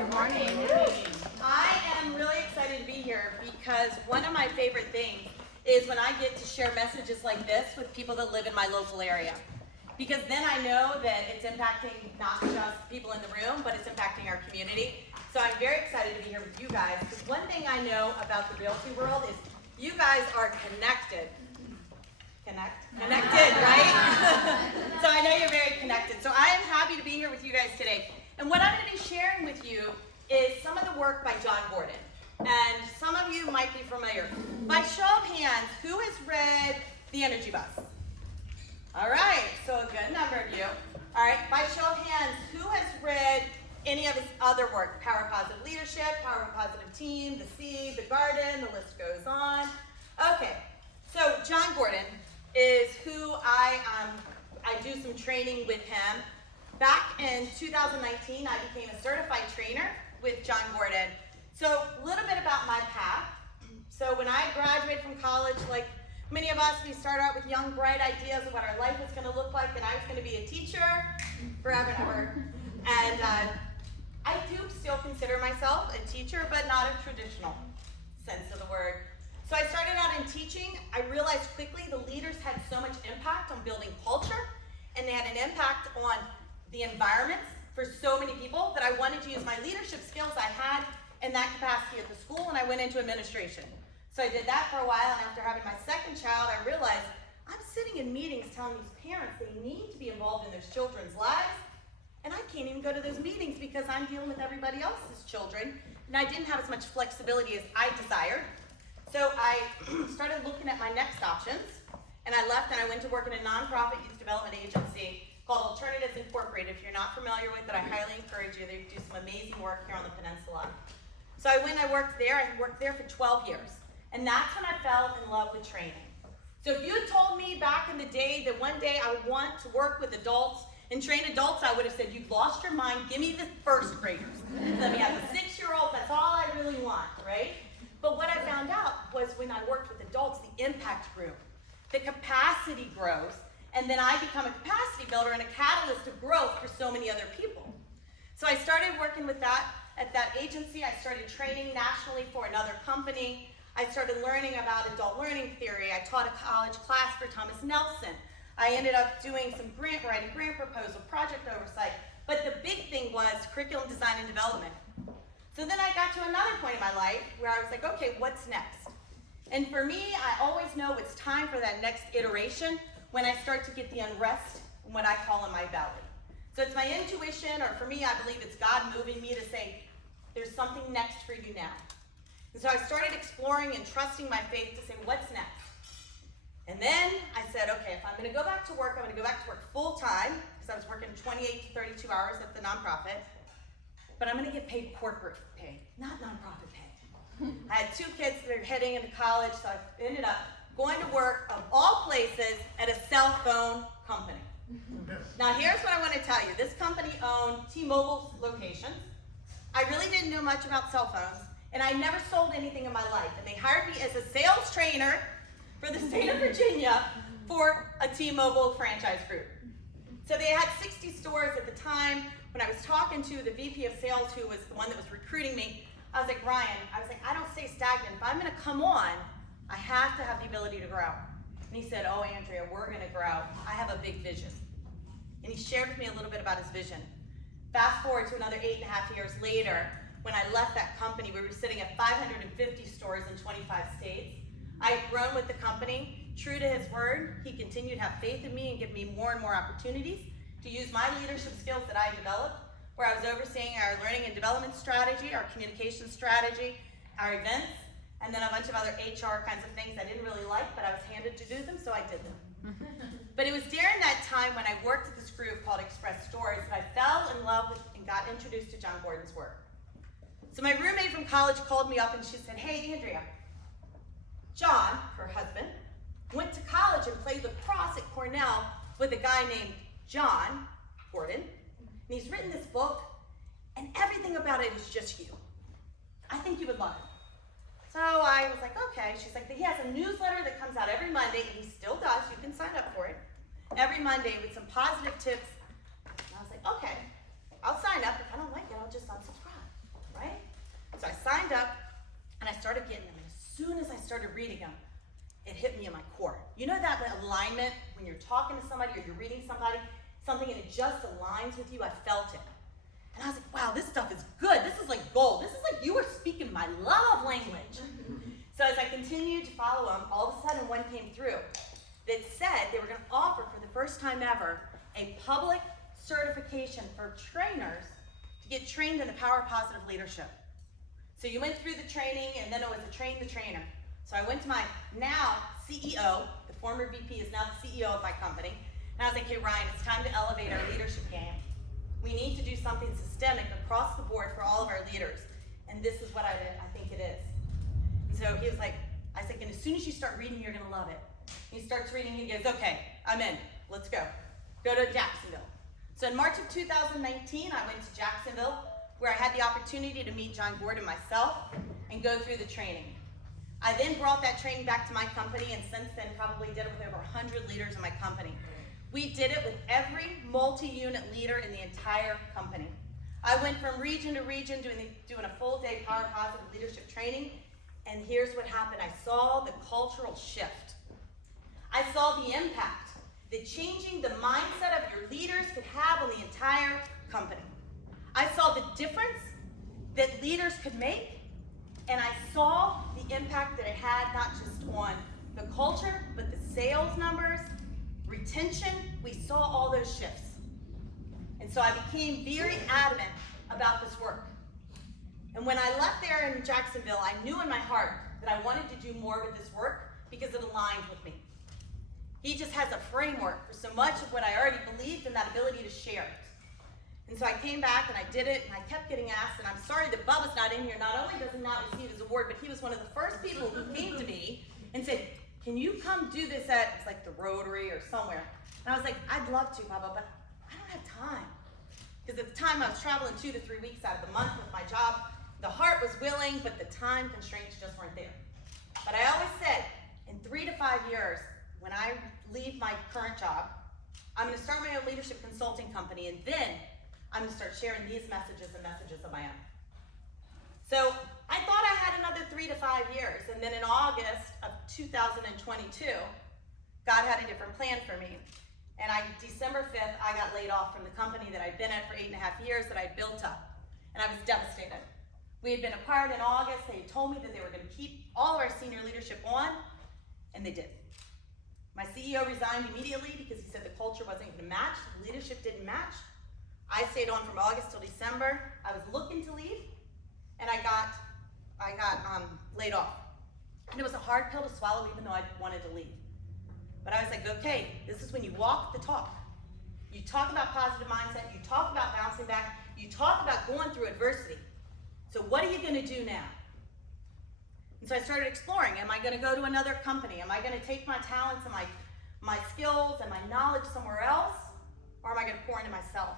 Good morning. I am really excited to be here because one of my favorite things is when I get to share messages like this with people that live in my local area. Because then I know that it's impacting not just people in the room, but it's impacting our community. So I'm very excited to be here with you guys because one thing I know about the realty world is you guys are connected. Connected, right? So I know you're very connected. So I am happy to be here with you guys today. And what I'm going to be sharing with you is some of the work by John Gordon. And some of you might be familiar. By show of hands, who has read The Energy Bus? All right, so a good number of you. All right, by show of hands, who has read any of his other work? Power of Positive Leadership, Power of a Positive Team, The Seed, The Garden, the list goes on. Okay, so John Gordon is who I do some training with him. Back in 2019, I became a certified trainer with John Gordon. So a little bit about my path. So when I graduated from college, like many of us, we start out with young, bright ideas of what our life was going to look like, and I was going to be a teacher forever and ever. And I do still consider myself a teacher, but not a traditional sense of the word. So I started out in teaching. I realized quickly the leaders had so much impact on building culture, and they had an impact on the environments for so many people that I wanted to use my leadership skills I had in that capacity at the school, and I went into administration. So I did that for a while, and after having my second child, I realized I'm sitting in meetings telling these parents they need to be involved in their children's lives, and I can't even go to those meetings because I'm dealing with everybody else's children, and I didn't have as much flexibility as I desired. So I started looking at my next options, and I left and I went to work in a nonprofit youth development agency called Alternatives Incorporated. If you're not familiar with it, I highly encourage you. They do some amazing work here on the peninsula. So I went and I worked there. I worked there for 12 years, and that's when I fell in love with training. So if you had told me back in the day that one day I would want to work with adults and train adults, I would have said, you've lost your mind. Give me the first graders. Let me have the 6-year-olds. That's all I really want, right? But what I found out was when I worked with adults, the impact grew. The capacity grows, and then I become a capacity builder and a catalyst of growth for so many other people. So I started working with that at that agency. I started training nationally for another company. I started learning about adult learning theory. I taught a college class for Thomas Nelson. I ended up doing some grant writing, grant proposal, project oversight. But the big thing was curriculum design and development. So then I got to another point in my life where I was like, okay, what's next? And for me, I always know it's time for that next iteration when I start to get the unrest and what I call in my belly. So it's my intuition, or for me, I believe it's God moving me to say, there's something next for you now. And so I started exploring and trusting my faith to say, what's next? And then I said, okay, if I'm going to go back to work, I'm going to go back to work full time, because I was working 28 to 32 hours at the nonprofit. But I'm going to get paid corporate pay, not nonprofit pay. I had 2 kids that are heading into college, so I ended up going to work, of all places, at a cell phone company. Now here's what I want to tell you. This company owned T-Mobile locations. I really didn't know much about cell phones, and I never sold anything in my life. And they hired me as a sales trainer for the state of Virginia for a T-Mobile franchise group. So they had 60 stores at the time. When I was talking to the VP of sales, who was the one that was recruiting me, I was like, Ryan, I don't stay stagnant. If I'm going to come on, I have to have the ability to grow. And he said, oh, Andrea, we're going to grow. I have a big vision. And he shared with me a little bit about his vision. Fast forward to another 8.5 years later, when I left that company, we were sitting at 550 stores in 25 states. I had grown with the company. True to his word, he continued to have faith in me and give me more and more opportunities to use my leadership skills that I developed, where I was overseeing our learning and development strategy, our communication strategy, our events, and then a bunch of other HR kinds of things I didn't really like, but I was handed to do them, so I did them. But it was during that time when I worked at this group called Express Stories that I fell in love with and got introduced to John Gordon's work. So my roommate from college called me up and she said, hey, Andrea, John, her husband, went to college and played lacrosse at Cornell with a guy named John Gordon, and he's written this book, and everything about it is just you. I think you would love it. So I was like, okay. She's like, he has a newsletter that comes out every Monday, and he still does. You can sign up for it. Every Monday with some positive tips. And I was like, okay, I'll sign up. If I don't like it, I'll just unsubscribe. started getting them, and as soon as I started reading them, it hit me in my core. You know that alignment when you're talking to somebody or you're reading something and it just aligns with you? I felt it. And I was like, wow, this stuff is good. This is like gold. This is like you were speaking my love language. So as I continued to follow them, all of a sudden one came through that said they were going to offer for the first time ever a public certification for trainers to get trained in the power of positive leadership. So you went through the training, and then it was a train the trainer. So I went to my now CEO, the former VP is now the CEO of my company, and I was like, hey Ryan, it's time to elevate our leadership game. We need to do something systemic across the board for all of our leaders, and this is what I think it is. And so he was like, I said, and as soon as you start reading, you're gonna love it. He starts reading and he goes, okay, I'm in, let's go. Go to Jacksonville. So in March of 2019, I went to Jacksonville, where I had the opportunity to meet John Gordon myself and go through the training. I then brought that training back to my company, and since then probably did it with over 100 leaders in my company. We did it with every multi-unit leader in the entire company. I went from region to region doing a full day Power Positive Leadership training, and here's what happened. I saw the cultural shift. I saw the impact that changing the mindset of your leaders could have on the entire company. I saw the difference that leaders could make, and I saw the impact that it had not just on the culture, but the sales numbers, retention. We saw all those shifts. And so I became very adamant about this work. And when I left there in Jacksonville, I knew in my heart that I wanted to do more with this work because it aligned with me. He just has a framework for so much of what I already believed and that ability to share it. And so I came back and I did it, and I kept getting asked, and I'm sorry that Bubba's not in here. Not only does he not receive his award, but he was one of the first people who came to me and said, can you come do this at, it's like the Rotary or somewhere. And I was like, I'd love to, Bubba, but I don't have time. Because at the time I was traveling 2 to 3 weeks out of the month with my job. The heart was willing, but the time constraints just weren't there. But I always said, in 3 to 5 years, when I leave my current job, I'm gonna start my own leadership consulting company, and then I'm gonna start sharing these messages and messages of my own. So I thought I had another 3 to 5 years, and then in August of 2022, God had a different plan for me. And December 5th, I got laid off from the company that I'd been at for 8.5 years that I'd built up, and I was devastated. We had been acquired in August. They had told me that they were gonna keep all of our senior leadership on, and they did. My CEO resigned immediately because he said the culture wasn't gonna match, the leadership didn't match. I stayed on from August till December. I was looking to leave, and I got laid off. And it was a hard pill to swallow, even though I wanted to leave. But I was like, okay, this is when you walk the talk. You talk about positive mindset, you talk about bouncing back, you talk about going through adversity. So what are you gonna do now? And so I started exploring. Am I gonna go to another company? Am I gonna take my talents and my skills and my knowledge somewhere else? Or am I gonna pour into myself?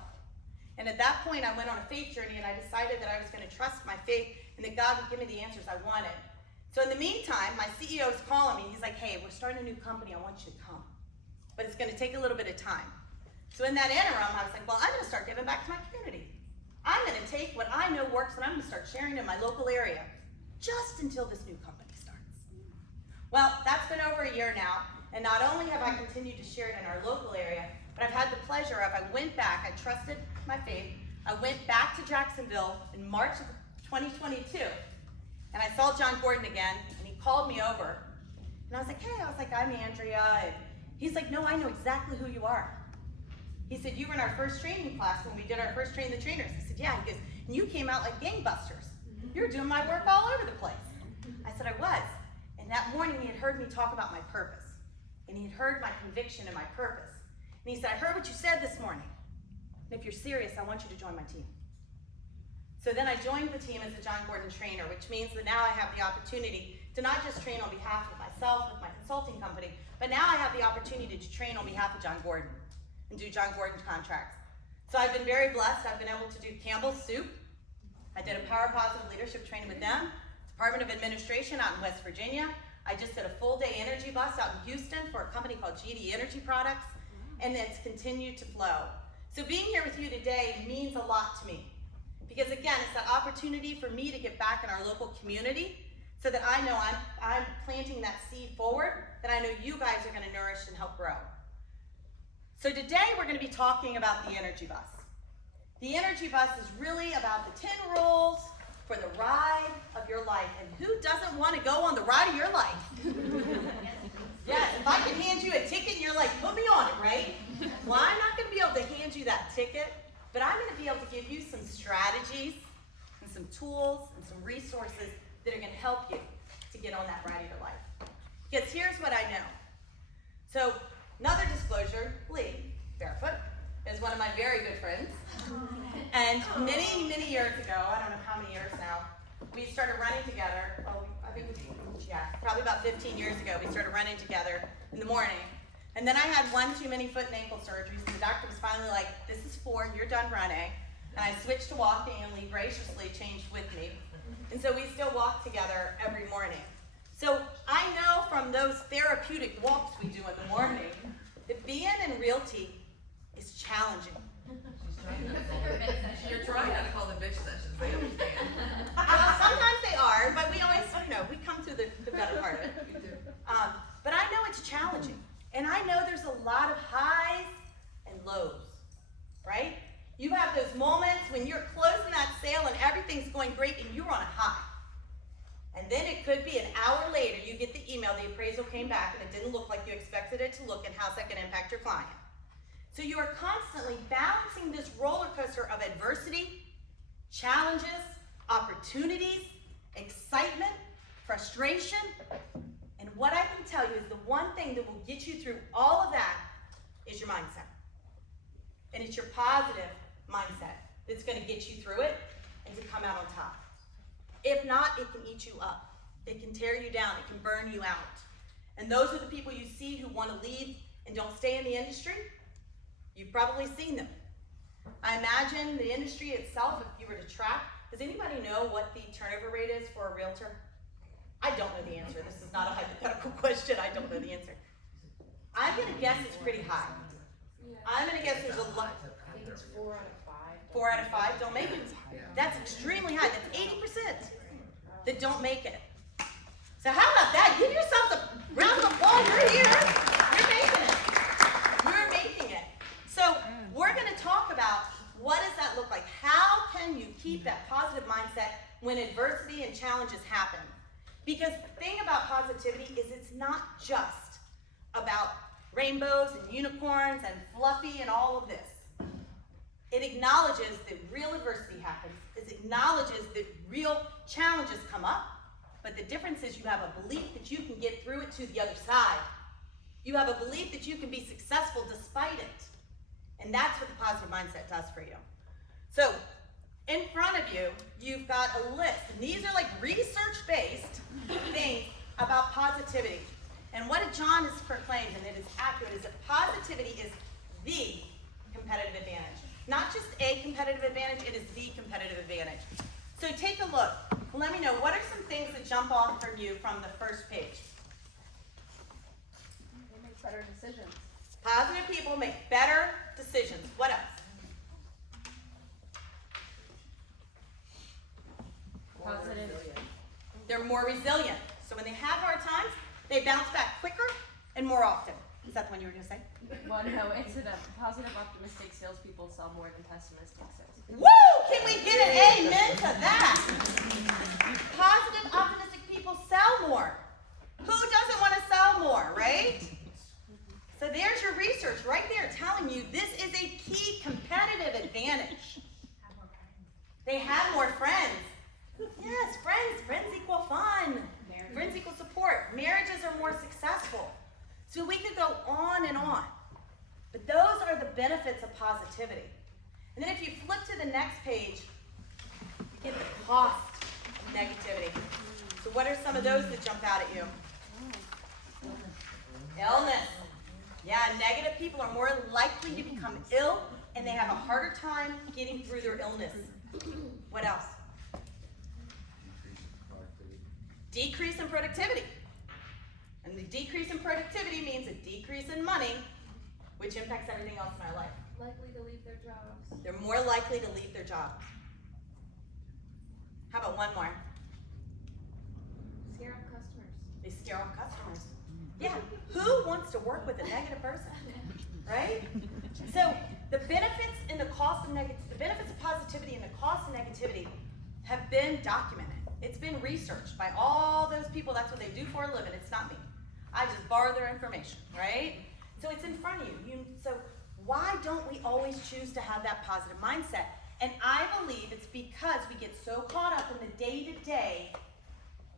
And at that point, I went on a faith journey, and I decided that I was gonna trust my faith and that God would give me the answers I wanted. So in the meantime, my CEO is calling me. He's like, hey, we're starting a new company. I want you to come. But it's gonna take a little bit of time. So in that interim, I was like, well, I'm gonna start giving back to my community. I'm gonna take what I know works, and I'm gonna start sharing in my local area, just until this new company starts. Well, that's been over a year now, and not only have I continued to share it in our local area, but I've had the pleasure of, I went back, I trusted my faith, I went back to Jacksonville in March of 2022, and I saw John Gordon again, and he called me over, and I was like, hey, I'm Andrea, and he's like, no, I know exactly who you are. He said, you were in our first training class when we did our first Train the Trainers. I said, yeah, he goes, and you came out like gangbusters. You were doing my work all over the place. I said, I was, and that morning he had heard me talk about my purpose, and he had heard my conviction and my purpose. And he said, I heard what you said this morning. And if you're serious, I want you to join my team. So then I joined the team as a John Gordon trainer, which means that now I have the opportunity to not just train on behalf of myself with my consulting company, but now I have the opportunity to train on behalf of John Gordon and do John Gordon contracts. So I've been very blessed. I've been able to do Campbell's Soup. I did a Power Positive Leadership training with them, Department of Administration out in West Virginia. I just did a full day energy bus out in Houston for a company called GD Energy Products, and it's continued to flow. So being here with you today means a lot to me, because again, it's that opportunity for me to get back in our local community so that I know I'm planting that seed forward that I know you guys are going to nourish and help grow. So today we're going to be talking about the energy bus. The energy bus is really about the 10 rules for the ride of your life. And who doesn't want to go on the ride of your life? Yes, if I could hand you a ticket and you're like, put me on it, right? Well, I'm not going to be able to hand you that ticket, but I'm going to be able to give you some strategies and some tools and some resources that are going to help you to get on that ride of your life. Because here's what I know. So, another disclosure, Lee, Barefoot, is one of my very good friends. And many, many years ago, I don't know how many years now, we started running together. Oh, I think it was, probably about 15 years ago, we started running together in the morning. And then I had one too many foot and ankle surgeries, and the doctor was finally like, this is 4, you're done running. And I switched to walking, and Lee graciously changed with me. And so we still walk together every morning. So I know from those therapeutic walks we do in the morning that being in realty is challenging. You're trying not to call them bitch sessions. They understand. Well, sometimes they are, but we always, we come through the better part of it. But I know it's challenging. And I know there's a lot of highs and lows, right? You have those moments when you're closing that sale and everything's going great and you're on a high. And then it could be an hour later, you get the email, the appraisal came back and it didn't look like you expected it to look, and how's that going to impact your client? So you are constantly balancing this roller coaster of adversity, challenges, opportunities, excitement, frustration. And what I can tell you is the one thing that will get you through all of that is your mindset. And it's your positive mindset that's going to get you through it and to come out on top. If not, it can eat you up. It can tear you down. It can burn you out. And those are the people you see who want to leave and don't stay in the industry. You've probably seen them. I imagine the industry itself, if you were to track, does anybody know what the turnover rate is for a realtor? I don't know the answer. This is not a hypothetical question. I don't know the answer. I'm going to guess it's pretty high. I'm going to guess there's a lot. I think it's 4 out of 5. 4 out of 5 don't make it. That's extremely high. That's 80% that don't make it. So how about that? Give yourself a round of applause. You're here. You're making it. You're making it. So we're going to talk about what does that look like? How can you keep that positive mindset when adversity and challenges happen? Because the thing about positivity is it's not just about rainbows and unicorns and fluffy and all of this. It acknowledges that real adversity happens. It acknowledges that real challenges come up. But the difference is you have a belief that you can get through it to the other side. You have a belief that you can be successful despite it. And that's what the positive mindset does for you. So, in front of you, you've got a list. And these are like research-based things about positivity. And what John has proclaimed, and it is accurate, is that positivity is the competitive advantage. Not just a competitive advantage, it is the competitive advantage. So take a look. Let me know, what are some things that jump off from you from the first page? They make better decisions. Positive people make better decisions. What else? Positive. They're more resilient. So when they have hard times, they bounce back quicker and more often. Is that the one you were going to say? Well, no, it's that positive, optimistic salespeople sell more than pessimistic salespeople. Woo! Can we get an amen to that? Positive, optimistic people sell more. Who doesn't want to sell more, right? So there's your research right there telling you this is a key competitive advantage. They have more friends. Yes, friends equal fun. Friends equal support. Marriages are more successful. So we could go on and on. But those are the benefits of positivity. And then if you flip to the next page, you get the cost of negativity. So what are some of those that jump out at you? Illness. Yeah, negative people are more likely to become ill, and they have a harder time getting through their illness. What else? Decrease in productivity. And the decrease in productivity means a decrease in money, which impacts everything else in our life. Likely to leave their jobs. They're more likely to leave their job. How about one more? scare off customers. Yeah, who wants to work with a negative person, right? So the benefits and the cost of the benefits of positivity and the cost of negativity have been documented. It's been researched by all those people. That's what they do for a living. It's not me. I just borrow their information, right? So it's in front of you. So why don't we always choose to have that positive mindset? And I believe it's because we get so caught up in the day-to-day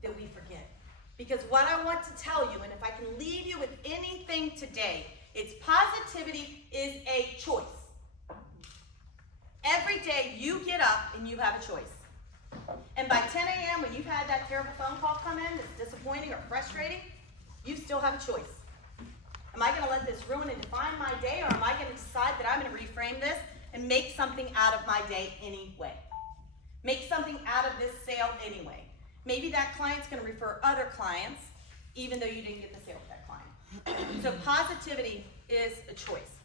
that we forget. Because what I want to tell you, and if I can leave you with anything today, it's positivity is a choice. Every day you get up and you have a choice. And by 10 a.m. when you've had that terrible phone call come in that's disappointing or frustrating, you still have a choice. Am I going to let this ruin and define my day, or am I going to decide that I'm going to reframe this and make something out of my day anyway? Make something out of this sale anyway. Maybe that client's going to refer other clients, even though you didn't get the sale with that client. So positivity is a choice,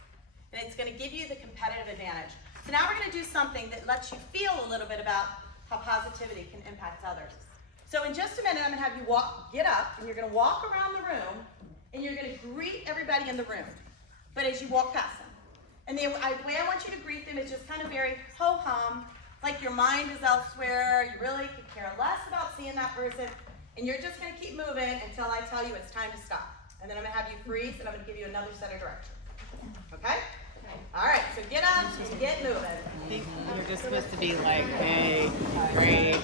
and it's going to give you the competitive advantage. So now we're going to do something that lets you feel a little bit about how positivity can impact others. So in just a minute, I'm going to have you get up, and you're going to walk around the room, and you're going to greet everybody in the room, but as you walk past them. And the way I want you to greet them is just kind of very ho-hum, like your mind is elsewhere, you really could care less about seeing that person, and you're just going to keep moving until I tell you it's time to stop. And then I'm going to have you freeze, and I'm going to give you another set of directions. Okay? All right, so get up and get moving. I think you're just supposed to be like, hey, great.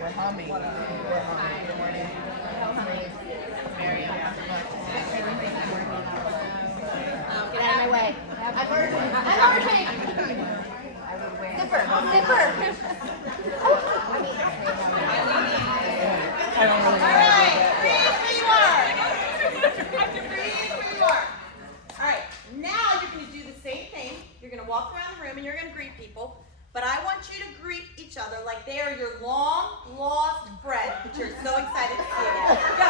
We're humming. Good morning. Get out of my way. I'm hurting. Zipper. I don't really know. All right, breathe where you are. Breathe where you are. All right, now you're going to do the same thing. You're going to walk around the room and you're going to greet people. But I want you to greet each other like they are your long-lost friend that you're so excited to see again. Go.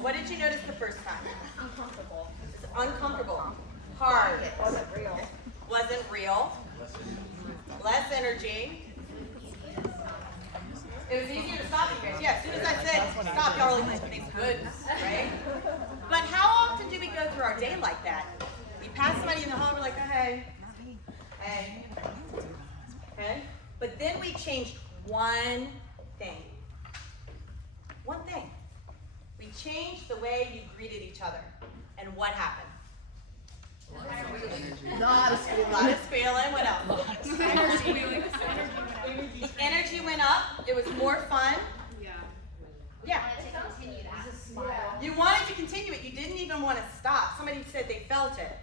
What did you notice the first time? Uncomfortable. It's uncomfortable. Hard. Wasn't real. Wasn't real. Less energy. It was easier to stop you guys. Yeah, as soon as I said stop, y'all were like, thank goodness, right? But how often do we go through our day like that? We pass somebody in the hall, we're like, oh, hey. Hey. Okay? But then we changed one thing. One thing. We changed the way you greeted each other. And what happened? A lot of squealing. What else? Energy went up. It was more fun. Yeah. You wanted to continue it. You didn't even want to stop. Somebody said they felt it.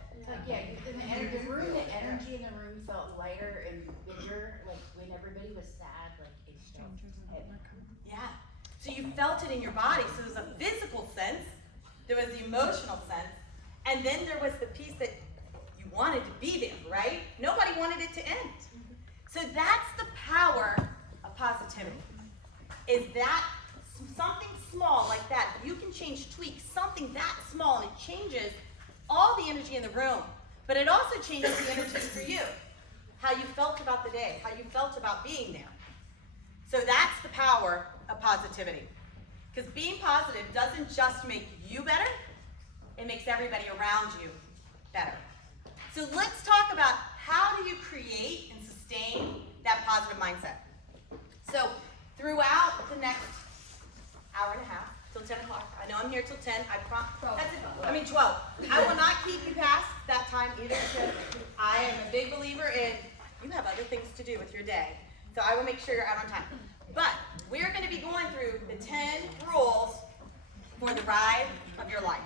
Yeah, in the energy in the room felt lighter and bigger. Like when everybody was sad, like it felt heavy. Yeah. So you felt it in your body. So there was a physical sense, there was the emotional sense, and then there was the piece that you wanted to be there, right? Nobody wanted it to end. So that's the power of positivity. Is that something small like that. You can tweak something that small, and it changes all the energy in the room. But it also changes the energy for you. How you felt about the day, how you felt about being there. So that's the power of positivity. Because being positive doesn't just make you better, it makes everybody around you better. So let's talk about how do you create and sustain that positive mindset. So throughout the next hour and a half, till 10 o'clock, I know I'm here till 10, I promise. 12. I will not keep you past that time either, because I am a big believer in you have other things to do with your day. So I will make sure you're out on time. But we're going to be going through the 10 rules for the ride of your life.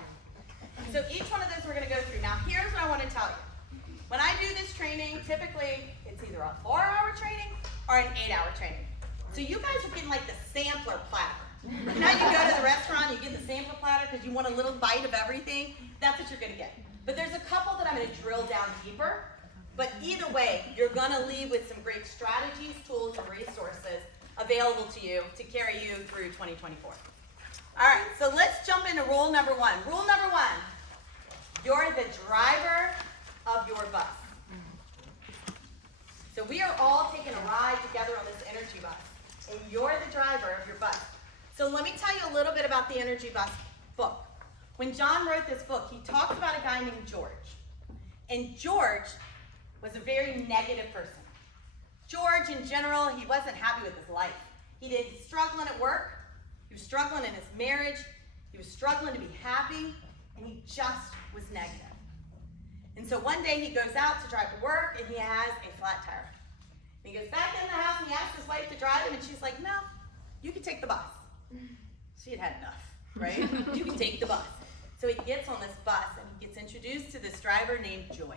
So each one of those we're going to go through. Now here's what I want to tell you. When I do this training, typically it's either a 4-hour training or an 8-hour training. So you guys are getting like the sampler platter. You know, you go to the restaurant, you get the sampler platter because you want a little bite of everything. That's what you're going to get. But there's a couple that I'm going to drill down deeper. But either way, you're going to leave with some great strategies, tools, and resources available to you to carry you through 2024. All right, so let's jump into rule number 1. Rule number 1, you're the driver of your bus. So we are all taking a ride together on this energy bus, and you're the driver of your bus. So let me tell you a little bit about the Energy Bus book. When John wrote this book, he talks about a guy named George. And George was a very negative person. George, in general, he wasn't happy with his life. He was struggling at work. He was struggling in his marriage. He was struggling to be happy. And he just was negative. And so one day he goes out to drive to work, and he has a flat tire. And he goes back in the house, and he asks his wife to drive him, and she's like, no, you can take the bus. She had had enough, right? You can take the bus. So he gets on this bus, and he gets introduced to this driver named Joy.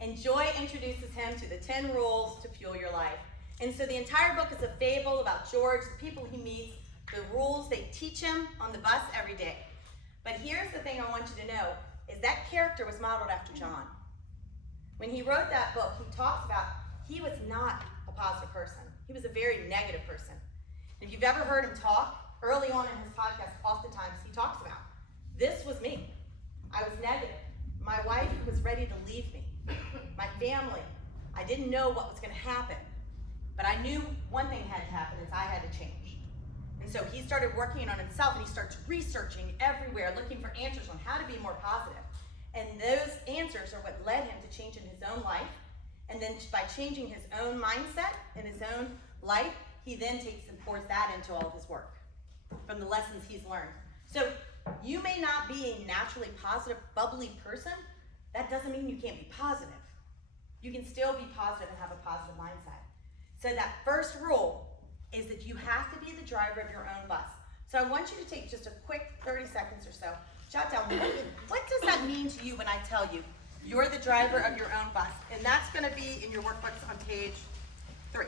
And Joy introduces him to the 10 rules to fuel your life. And so the entire book is a fable about George, the people he meets, the rules they teach him on the bus every day. But here's the thing I want you to know, is that character was modeled after John. When he wrote that book, he talks about he was not a positive person. He was a very negative person. And if you've ever heard him talk, early on in his podcast, oftentimes he talks about, this was me. I was negative. My wife was ready to leave me. My family, I didn't know what was going to happen. But I knew one thing had to happen is I had to change. And so he started working on himself, and he starts researching everywhere, looking for answers on how to be more positive. And those answers are what led him to change in his own life. And then by changing his own mindset and his own life, he then takes and pours that into all of his work from the lessons he's learned. So you may not be a naturally positive, bubbly person. That doesn't mean you can't be positive. You can still be positive and have a positive mindset. So that first rule is that you have to be the driver of your own bus. So I want you to take just a quick 30 seconds or so. Jot down, what does that mean to you when I tell you you're the driver of your own bus? And that's going to be in your workbooks on page 3.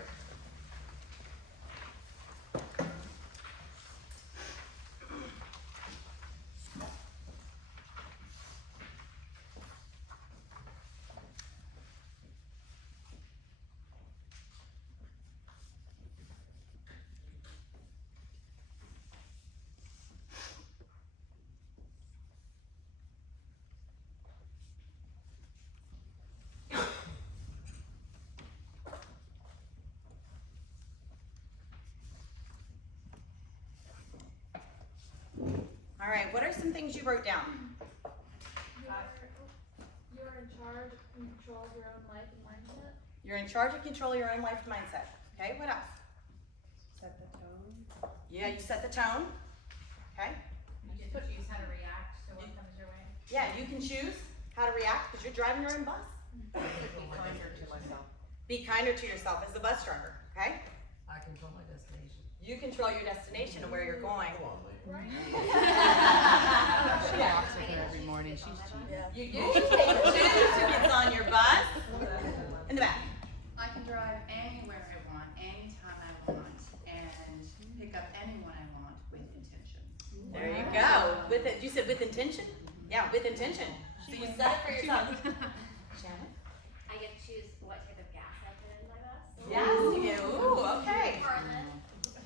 All right, what are some things you wrote down? You're in charge and control of your own life and mindset. You're in charge of control of your own life and mindset. Okay, what else? Set the tone. Yeah, you set the tone. Okay? You get to choose how to react to what comes your way. Yeah, you can choose how to react because you're driving your own bus. Be kinder to myself. Be kinder to yourself as the bus driver, okay? I control my destination. You control your destination and where you're going. She walks with her every morning. She's cheap. You can choose who gets on your bus. In the back. I can drive anywhere I want, anytime I want, and pick up anyone I want with intention. There you go. With it, you said with intention? Yeah, with intention. So you set it for yourself. Shannon? I get to choose what type of gas I put in my bus. Yes, you do. Ooh, okay. Or then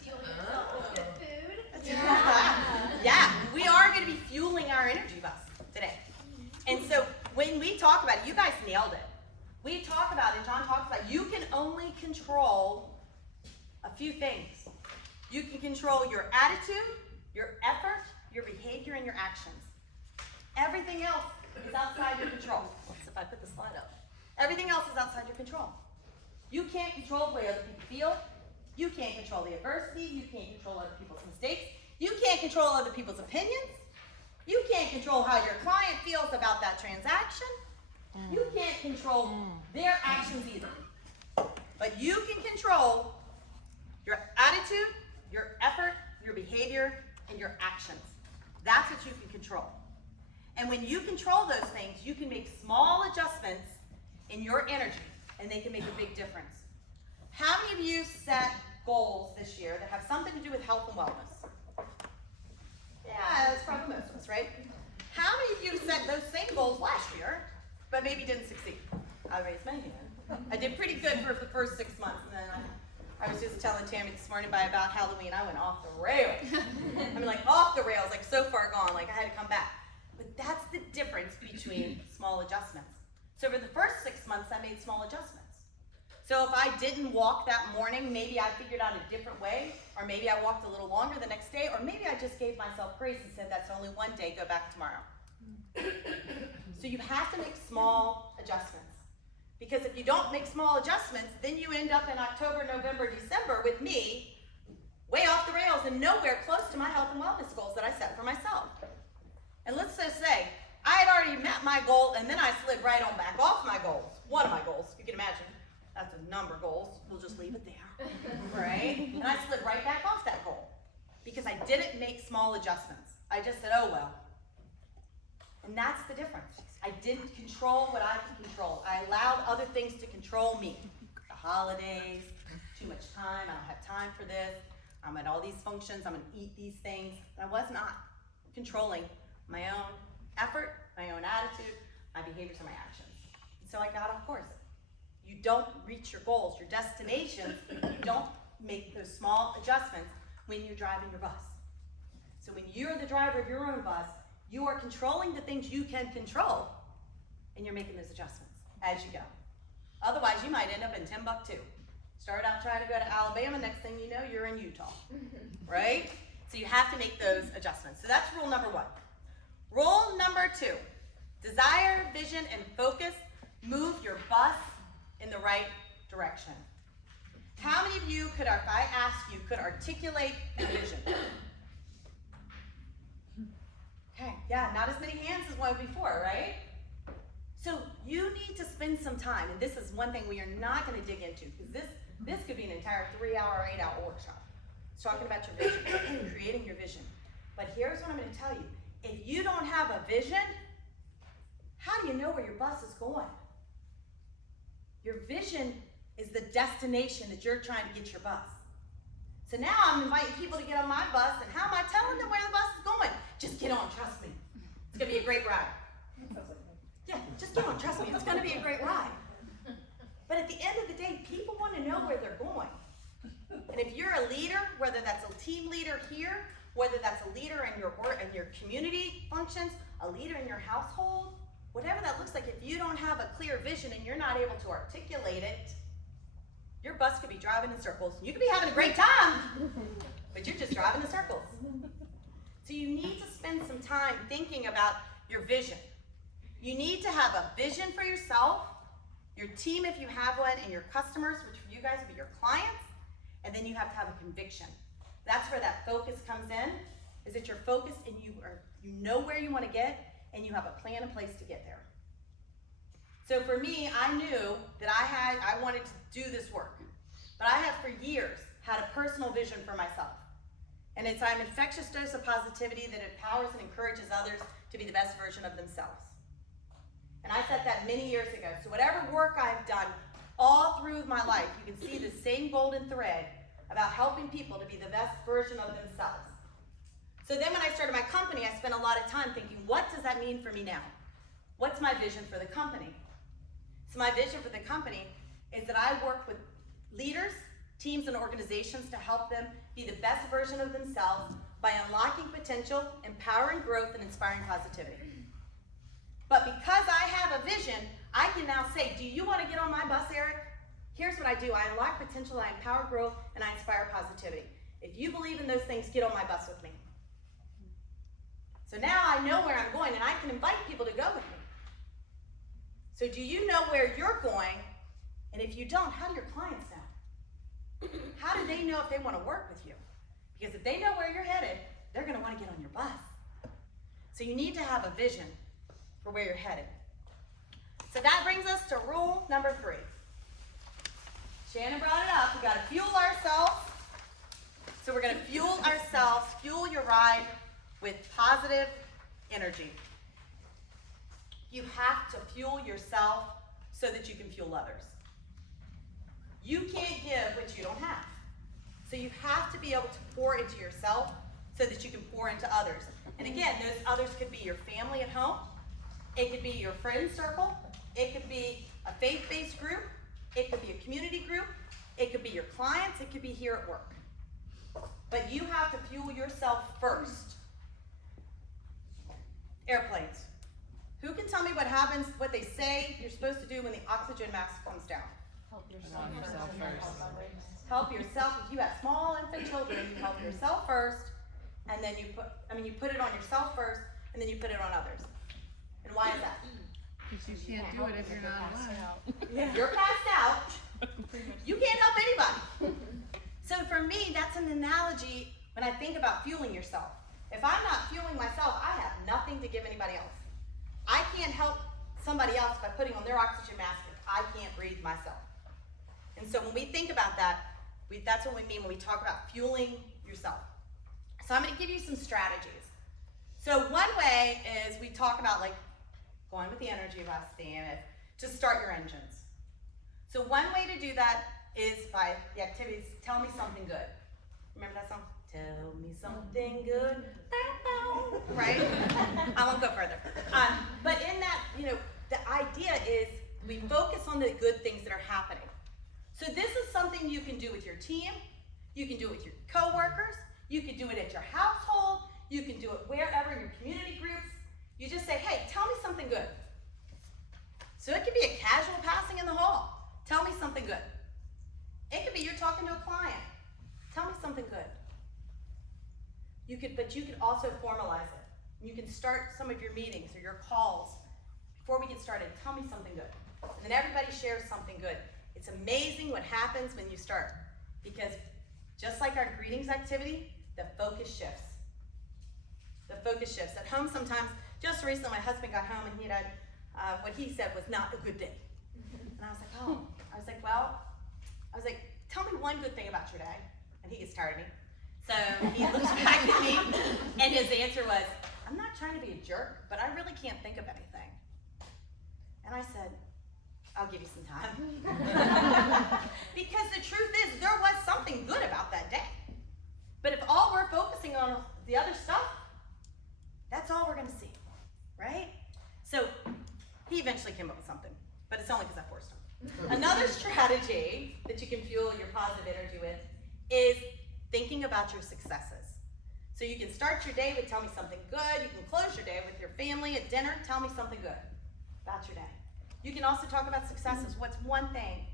fuel yourself with good food. Yeah. talk about it. You guys nailed it. We talk about it, John talks about it. You can only control a few things. You can control your attitude, your effort, your behavior, and your actions. Everything else is outside your control. Let's see if I put the slide up. Everything else is outside your control. You can't control the way other people feel. You can't control the adversity. You can't control other people's mistakes. You can't control other people's opinions. You can't control how your client feels about that transaction. You can't control their actions either. But you can control your attitude, your effort, your behavior, and your actions. That's what you can control. And when you control those things, you can make small adjustments in your energy, and they can make a big difference. How many of you set goals this year that have something to do with health and wellness? Yeah, that's probably most of us, right? How many of you set those same goals last year, but maybe didn't succeed? I raised my hand. I did pretty good for the first 6 months, and then I was just telling Tammy this morning about Halloween, I went off the rails. I mean, like off the rails, like so far gone, like I had to come back. But that's the difference between small adjustments. So for the first 6 months, I made small adjustments. So if I didn't walk that morning, maybe I figured out a different way, or maybe I walked a little longer the next day, or maybe I just gave myself grace and said, that's only one day, go back tomorrow. So you have to make small adjustments. Because if you don't make small adjustments, then you end up in October, November, December with me way off the rails and nowhere close to my health and wellness goals that I set for myself. And let's just say, I had already met my goal and then I slid right on back off my goals. One of my goals, you can imagine. That's a number of goals. We'll just leave it there, right? And I slid right back off that goal because I didn't make small adjustments. I just said, oh well. And that's the difference. I didn't control what I could control. I allowed other things to control me. The holidays, too much time, I don't have time for this. I'm at all these functions, I'm gonna eat these things. And I was not controlling my own effort, my own attitude, my behaviors, and my actions. And so I got off course. You don't reach your goals, your destinations, if you don't make those small adjustments when you're driving your bus. So when you're the driver of your own bus, you are controlling the things you can control, and you're making those adjustments as you go. Otherwise, you might end up in Timbuktu. Start out trying to go to Alabama, next thing you know, you're in Utah, right? So you have to make those adjustments. So that's rule number 1. Rule number 2, desire, vision, and focus move your bus in the right direction. How many of you could, if I asked you, could articulate your vision? Okay, yeah, not as many hands as one before, right? So you need to spend some time, and this is one thing we are not going to dig into, because this could be an entire 3-hour or 8-hour workshop. It's talking about your vision, creating your vision. But here's what I'm going to tell you. If you don't have a vision, how do you know where your bus is going? Your vision is the destination that you're trying to get your bus. So now I'm inviting people to get on my bus, and how am I telling them where the bus is going? Just get on, trust me. It's gonna be a great ride. Yeah, just get on, trust me. It's gonna be a great ride. But at the end of the day, people want to know where they're going. And if you're a leader, whether that's a team leader here, whether that's a leader in your work, in your community functions, a leader in your household, whatever that looks like, if you don't have a clear vision and you're not able to articulate it, your bus could be driving in circles. You could be having a great time, but you're just driving in circles. So you need to spend some time thinking about your vision. You need to have a vision for yourself, your team if you have one, and your customers, which for you guys would be your clients, and then you have to have a conviction. That's where that focus comes in, is that you're focused and you know where you want to get, and you have a plan in place to get there. So for me, I knew that I wanted to do this work, but I have for years had a personal vision for myself. And it's I'm an infectious dose of positivity that empowers and encourages others to be the best version of themselves. And I said that many years ago. So whatever work I've done all through my life, you can see the same golden thread about helping people to be the best version of themselves. So then when I started my company, I spent a lot of time thinking, what does that mean for me now? What's my vision for the company? So my vision for the company is that I work with leaders, teams, and organizations to help them be the best version of themselves by unlocking potential, empowering growth, and inspiring positivity. But because I have a vision, I can now say, do you want to get on my bus, Eric? Here's what I do. I unlock potential, I empower growth, and I inspire positivity. If you believe in those things, get on my bus with me. So now I know where I'm going, and I can invite people to go with me. So do you know where you're going? And if you don't, how do your clients know? How do they know if they want to work with you? Because if they know where you're headed, they're going to want to get on your bus. So you need to have a vision for where you're headed. So that brings us to rule number 3. Shannon brought it up. We got to fuel ourselves. So we're going to fuel ourselves, fuel your ride with positive energy. You have to fuel yourself so that you can fuel others. You can't give what you don't have. So you have to be able to pour into yourself so that you can pour into others. And again, those others could be your family at home. It could be your friend circle. It could be a faith-based group. It could be a community group. It could be your clients. It could be here at work. But you have to fuel yourself first. Airplanes. Who can tell me what happens, what they say you're supposed to do when the oxygen mask comes down? Help Help yourself first. Help yourself. If you have small infant children, you help yourself first, and then you put it on yourself first, and then you put it on others. And why is that? Because you can't do it if you're not alive. If you're passed out, you can't help anybody. So for me, that's an analogy when I think about fueling yourself. If I'm not fueling myself, I have nothing to give anybody else. I can't help somebody else by putting on their oxygen mask if I can't breathe myself. And so when we think about that, that's what we mean when we talk about fueling yourself. So I'm going to give you some strategies. So one way is we talk about like going with the energy of us, to start your engines. So one way to do that is by the activities, tell me something good. Remember that song? Tell me something good, right? I won't go further. But in that, the idea is we focus on the good things that are happening. So this is something you can do with your team. You can do it with your coworkers. You can do it at your household. You can do it wherever in your community groups. You just say, hey, tell me something good. So it could be a casual passing in the hall. Tell me something good. It could be you're talking to a client. Tell me something good. But you could also formalize it. You can start some of your meetings or your calls. Before we get started, tell me something good. And then everybody shares something good. It's amazing what happens when you start. Because just like our greetings activity, the focus shifts. The focus shifts. At home sometimes, just recently my husband got home and he had, what he said was not a good day. And I was like, tell me one good thing about your day. And he gets tired of me. So he looks back at me and his answer was, I'm not trying to be a jerk, but I really can't think of anything. And I said, I'll give you some time. Because the truth is, there was something good about that day. But if all we're focusing on the other stuff, that's all we're going to see, right? So he eventually came up with something, but it's only because I forced him. Another strategy that you can fuel your positive energy with is thinking about your successes. So you can start your day with tell me something good. You can close your day with your family at dinner. Tell me something good about your day. You can also talk about successes. What's one thing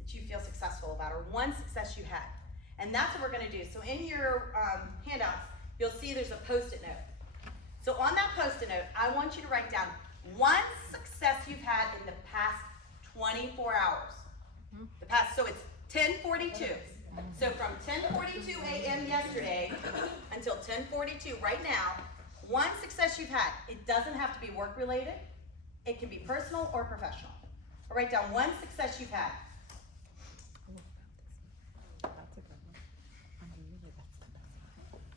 that you feel successful about or one success you had? And that's what we're going to do. So in your handouts, you'll see there's a Post-it note. So on that Post-it note, I want you to write down one success you've had in the past 24 hours. So it's 10:42. So from 10:42 a.m. yesterday until 10:42 right now, one success you've had. It doesn't have to be work related. It can be personal or professional. Or write down one success you've had. That's a good one. I mean, really, that's the best one.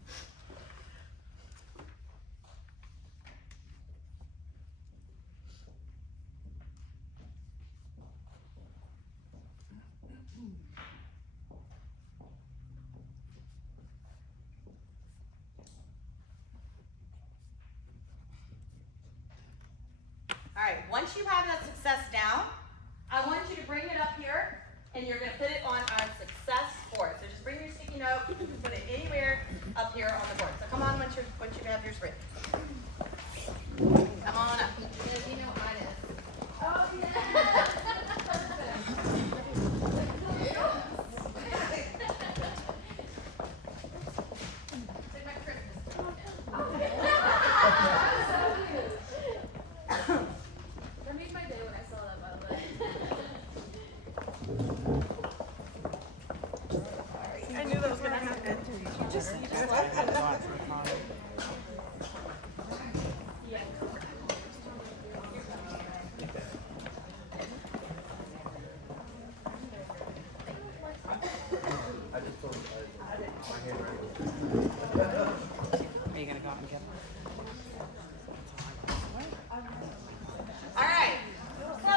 All right, once you have that success down, I want you to bring it up here, and you're going to put it on our success board. So just bring your sticky note, you can put it anywhere up here on the board. So come on once you have yours written. Come on up. Are you gonna go out and get them? All right. So,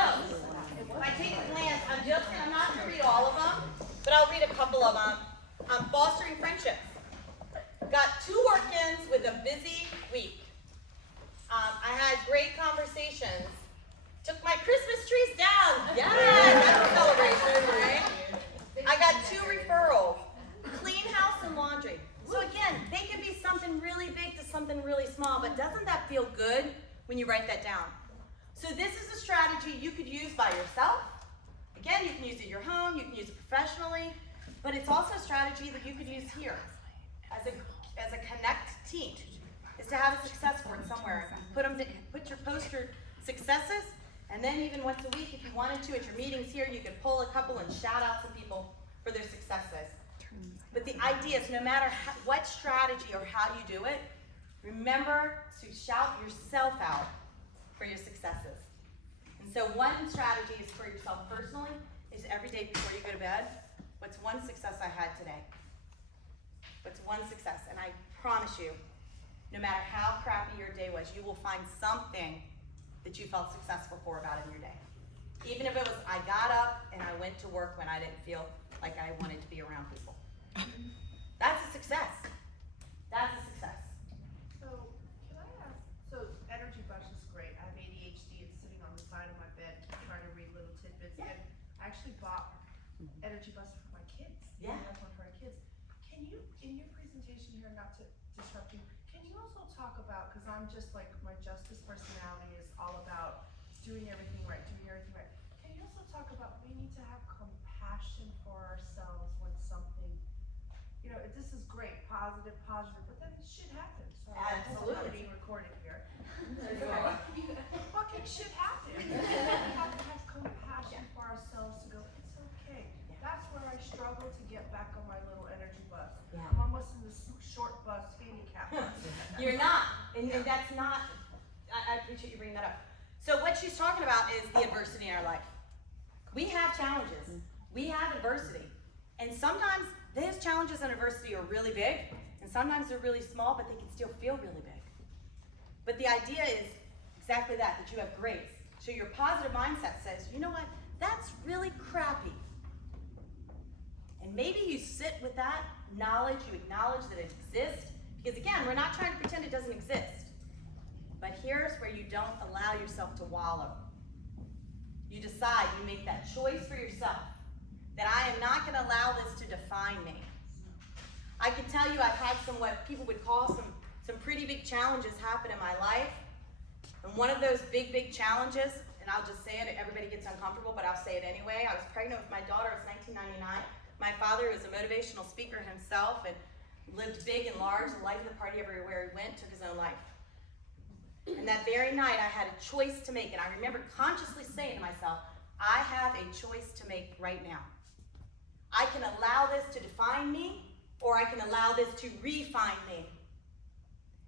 if I take a glance, I'm not going to read all of them, but I'll read a couple of them. Fostering friendships. Got 2 work-ins with a busy week. I had great conversations. Took my Christmas trees down. Yes, that's a celebration, right? I got 2 referrals. Clean house and laundry. So again, they can be something really big to something really small, but doesn't that feel good when you write that down? So this is a strategy you could use by yourself. Again, you can use it at your home, you can use it professionally, but it's also a strategy that you could use here as a connect team, is to have a success board somewhere. Put your poster successes, and then even once a week, if you wanted to, at your meetings here, you could pull a couple and shout out some people for their successes. But the idea is no matter what strategy or how you do it, remember to shout yourself out for your successes. And so one strategy is for yourself personally, is every day before you go to bed, what's one success I had today? What's one success? And I promise you, no matter how crappy your day was, you will find something that you felt successful for about in your day. Even if it was, I got up and I went to work when I didn't feel like I wanted to be around people. That's a success. That's a success. So, can I ask, so Energy Bus is great. I have ADHD, it's sitting on the side of my bed trying to read little tidbits. Yeah. And I actually bought Energy Bus for my kids. Yeah. That's one for our kids. Can you, in your presentation here, not to disrupt you, can you also talk about, because I'm just like, my justice personality is all about doing everything right, Can you also talk about, we need to have compassion for ourselves when something, you know, this is great, positive, but then shit happens. So Absolutely. I'm being recorded here. Fucking shit happens. We have to have compassion for ourselves to go, it's okay. That's where I struggle to get back on my little energy bus. Yeah. I'm almost in this short bus, handicap bus. You're not, and that's not, I appreciate you bringing that up. So what she's talking about is the adversity in our life. We have challenges, we have adversity, and sometimes those challenges and adversity are really big, and sometimes they're really small, but they can still feel really big. But the idea is exactly that you have grace. So your positive mindset says, you know what, that's really crappy. And maybe you sit with that knowledge, you acknowledge that it exists, because again, we're not trying to pretend it doesn't exist. But here's where you don't allow yourself to wallow. You decide, you make that choice for yourself, that I am not going to allow this to define me. I can tell you I've had some what people would call some pretty big challenges happen in my life. And one of those big challenges, and I'll just say it, everybody gets uncomfortable, but I'll say it anyway. I was pregnant with my daughter, it was 1999. My father was a motivational speaker himself and lived big and large, the life of the party everywhere he went, took his own life. And that very night I had a choice to make, and I remember consciously saying to myself, I have a choice to make right now. I can allow this to define me, or I can allow this to refine me.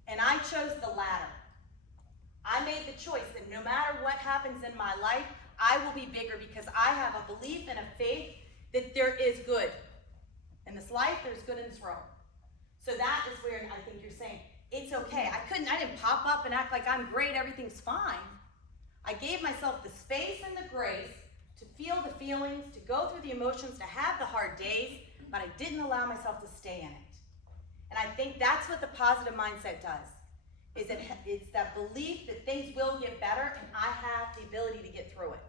And I chose the latter. I made the choice that no matter what happens in my life, I will be bigger because I have a belief and a faith that there is good. In this life, there's good in this world. So that is where I think you're saying, it's okay. I didn't pop up and act like I'm great, everything's fine. I gave myself the space and the grace to feel the feelings, to go through the emotions, to have the hard days, but I didn't allow myself to stay in it. And I think that's what the positive mindset does, is that it's that belief that things will get better and I have the ability to get through it.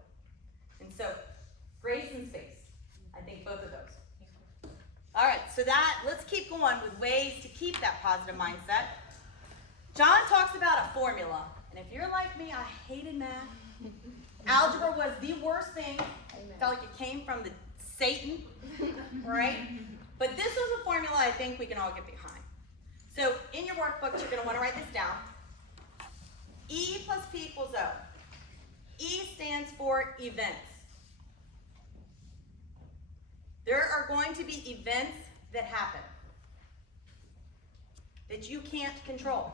And so, grace and space. I think both of those. All right, so let's keep going with ways to keep that positive mindset. John talks about a formula, and if you're like me, I hated math. Algebra was the worst thing. Felt like it came from the Satan, right? But this was a formula I think we can all get behind. So in your workbooks, you're going to want to write this down. E plus P equals O. E stands for events. There are going to be events that happen. that you can't control.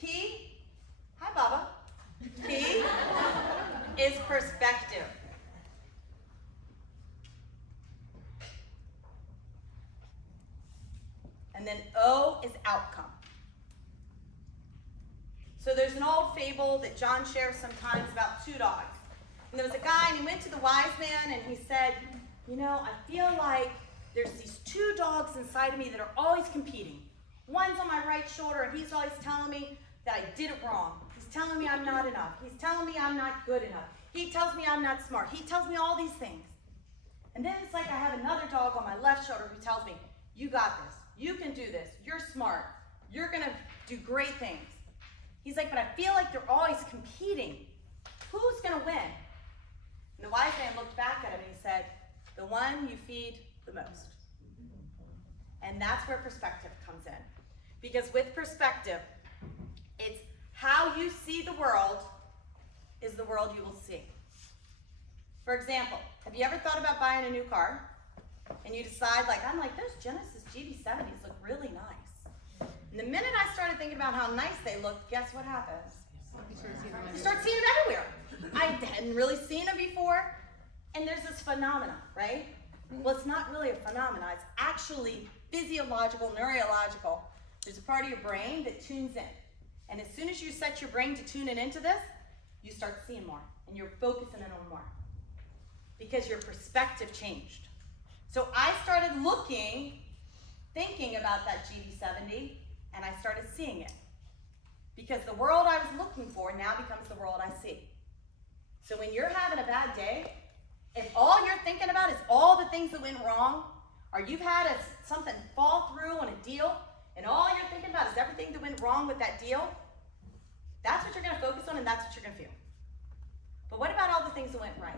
P, hi Baba. P is perspective. And then O is outcome. So there's an old fable that John shares sometimes about two dogs. And there was a guy and he went to the wise man and he said, you know, I feel like there's these two dogs inside of me that are always competing. One's on my right shoulder and he's always telling me that I did it wrong. He's telling me I'm not enough. He's telling me I'm not good enough. He tells me I'm not smart. He tells me all these things. And then it's like I have another dog on my left shoulder who tells me, you got this. You can do this. You're smart. You're going to do great things. He's like, but I feel like they're always competing. Who's going to win? And the wise man looked back at him and he said, the one you feed the most. And that's where perspective comes in. Because with perspective, it's how you see the world is the world you will see. For example, have you ever thought about buying a new car? And you decide, I'm like, those Genesis GV70s look really nice. And the minute I started thinking about how nice they looked, guess what happens? You start seeing them everywhere. I hadn't really seen them before. And there's this phenomena, right? Well, it's not really a phenomena. It's actually physiological, neurological. There's a part of your brain that tunes in. And as soon as you set your brain to tune in into this, you start seeing more. And you're focusing in on more. Because your perspective changed. So I started thinking about that GV70, and I started seeing it. Because the world I was looking for now becomes the world I see. So when you're having a bad day, if all you're thinking about is all the things that went wrong, or you've had something fall through on a deal, and all you're thinking about is everything that went wrong with that deal, that's what you're going to focus on and that's what you're going to feel. But what about all the things that went right?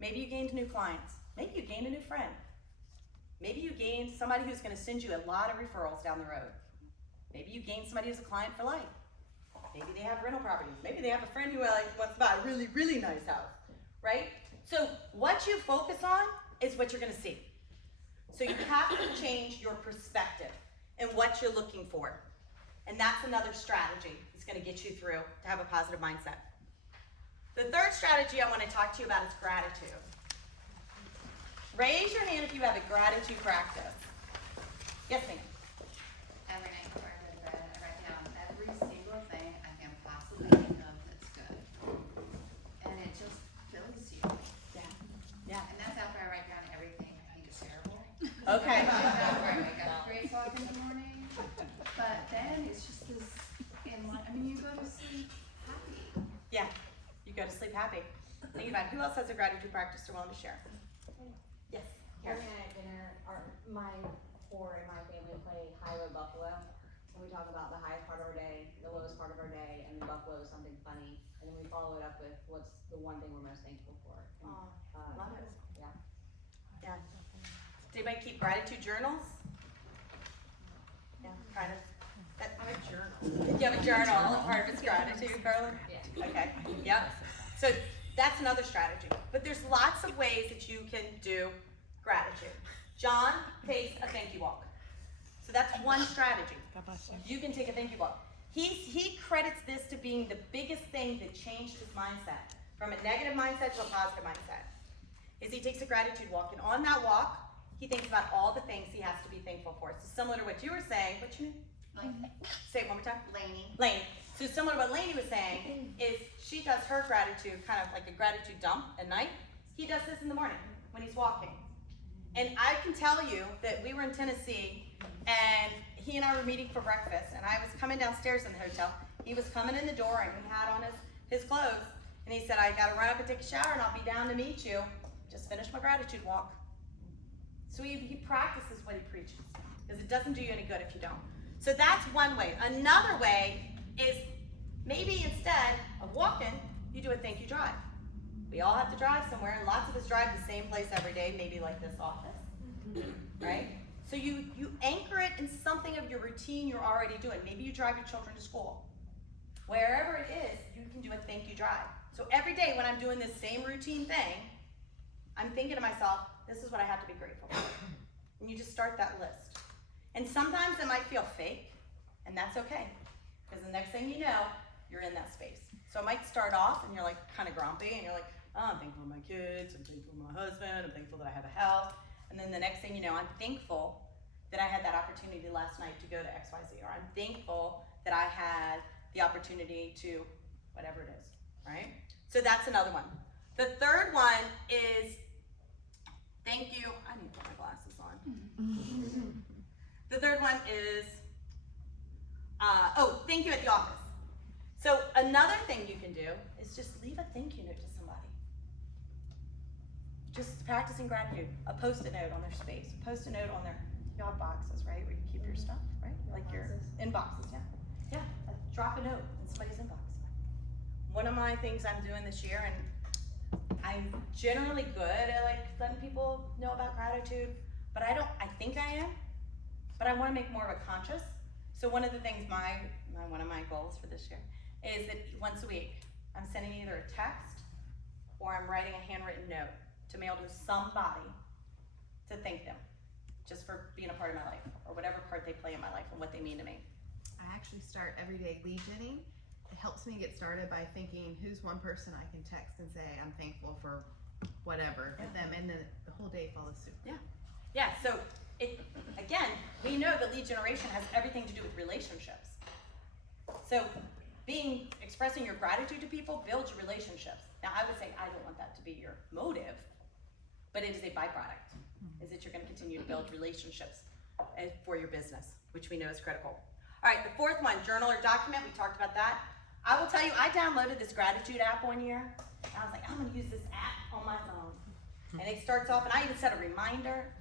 Maybe you gained new clients. Maybe you gained a new friend. Maybe you gained somebody who's going to send you a lot of referrals down the road. Maybe you gained somebody who's a client for life. Maybe they have rental properties. Maybe they have a friend who wants to buy a really, really nice house, right? So what you focus on is what you're going to see. So you have to change your perspective and what you're looking for. And that's another strategy that's going to get you through to have a positive mindset. The third strategy I want to talk to you about is gratitude. Raise your hand if you have a gratitude practice. Yes, ma'am. Every night before I go to bed, I write down every single thing I can possibly think of that's good. And it just fills you. Yeah. And that's after I write down everything I think is terrible. Okay. After I wake up at 3 o'clock in the morning. But then it's just this, you go to sleep happy. Yeah. You go to sleep happy. Think about it. Who else has a gratitude practice they're willing to share? Yes. Every night at dinner, my four in my family play High-Low Buffalo. And we talk about the highest part of our day, the lowest part of our day, and then Buffalo is something funny. And then we follow it up with what's the one thing we're most thankful for. And, Love it. Yeah. Yeah. Does anybody keep gratitude journals? Yeah, kind of. I have a journal. You have a journal. Part of it's gratitude, Carla? Yeah. Okay. Yep. So that's another strategy. But there's lots of ways that you can do gratitude. John takes a thank you walk. So that's one strategy. You can take a thank you walk. He credits this to being the biggest thing that changed his mindset from a negative mindset to a positive mindset. Is he takes a gratitude walk, and on that walk, he thinks about all the things he has to be thankful for. So similar to what you were saying, what's your name? Say it one more time. Lainey. So similar to what Lainey was saying is she does her gratitude kind of like a gratitude dump at night. He does this in the morning when he's walking. And I can tell you that we were in Tennessee and he and I were meeting for breakfast, and I was coming downstairs in the hotel. He was coming in the door and he had on his clothes, and he said, I gotta run up and take a shower and I'll be down to meet you. Just finished my gratitude walk. So he practices what he preaches, because it doesn't do you any good if you don't. So that's one way. Another way is maybe instead of walking, you do a thank you drive. We all have to drive somewhere, and lots of us drive the same place every day, maybe like this office, right? So you anchor it in something of your routine you're already doing. Maybe you drive your children to school. Wherever it is, you can do a thank you drive. So every day when I'm doing this same routine thing, I'm thinking to myself, this is what I have to be grateful for. And you just start that list. And sometimes it might feel fake, and that's okay. Because the next thing you know, you're in that space. So it might start off and you're like kind of grumpy and you're like, oh, I'm thankful for my kids, I'm thankful for my husband, I'm thankful that I have a house. And then the next thing you know, I'm thankful that I had that opportunity last night to go to XYZ, or I'm thankful that I had the opportunity to whatever it is, right? So that's another one. The third one is thank you. I need to put my glasses on. The third one is, thank you at the office. So another thing you can do is just leave a thank you note to somebody. Just practicing gratitude. A post-it note on their space. A post-it note on their, you have boxes, right, where you keep your stuff, right? Like your inboxes, yeah. Yeah, drop a note in somebody's inbox. One of my things I'm doing this year, and I'm generally good at like letting people know about gratitude, but I think I am, but I wanna make more of a conscious. So one of the things one of my goals for this year is that once a week, I'm sending either a text or I'm writing a handwritten note to mail to somebody to thank them just for being a part of my life or whatever part they play in my life and what they mean to me. I actually start every day legioning. It helps me get started by thinking who's one person I can text and say I'm thankful for whatever to them, and then the whole day follows suit. Yeah, so again, we know that lead generation has everything to do with relationships. So expressing your gratitude to people builds relationships. Now I would say I don't want that to be your motive, but it is a byproduct, is that you're gonna continue to build relationships for your business, which we know is critical. All right, the fourth one, journal or document, we talked about that. I will tell you, I downloaded this gratitude app one year, and I was like, I'm gonna use this app on my phone. And it starts off, and I even set a reminder,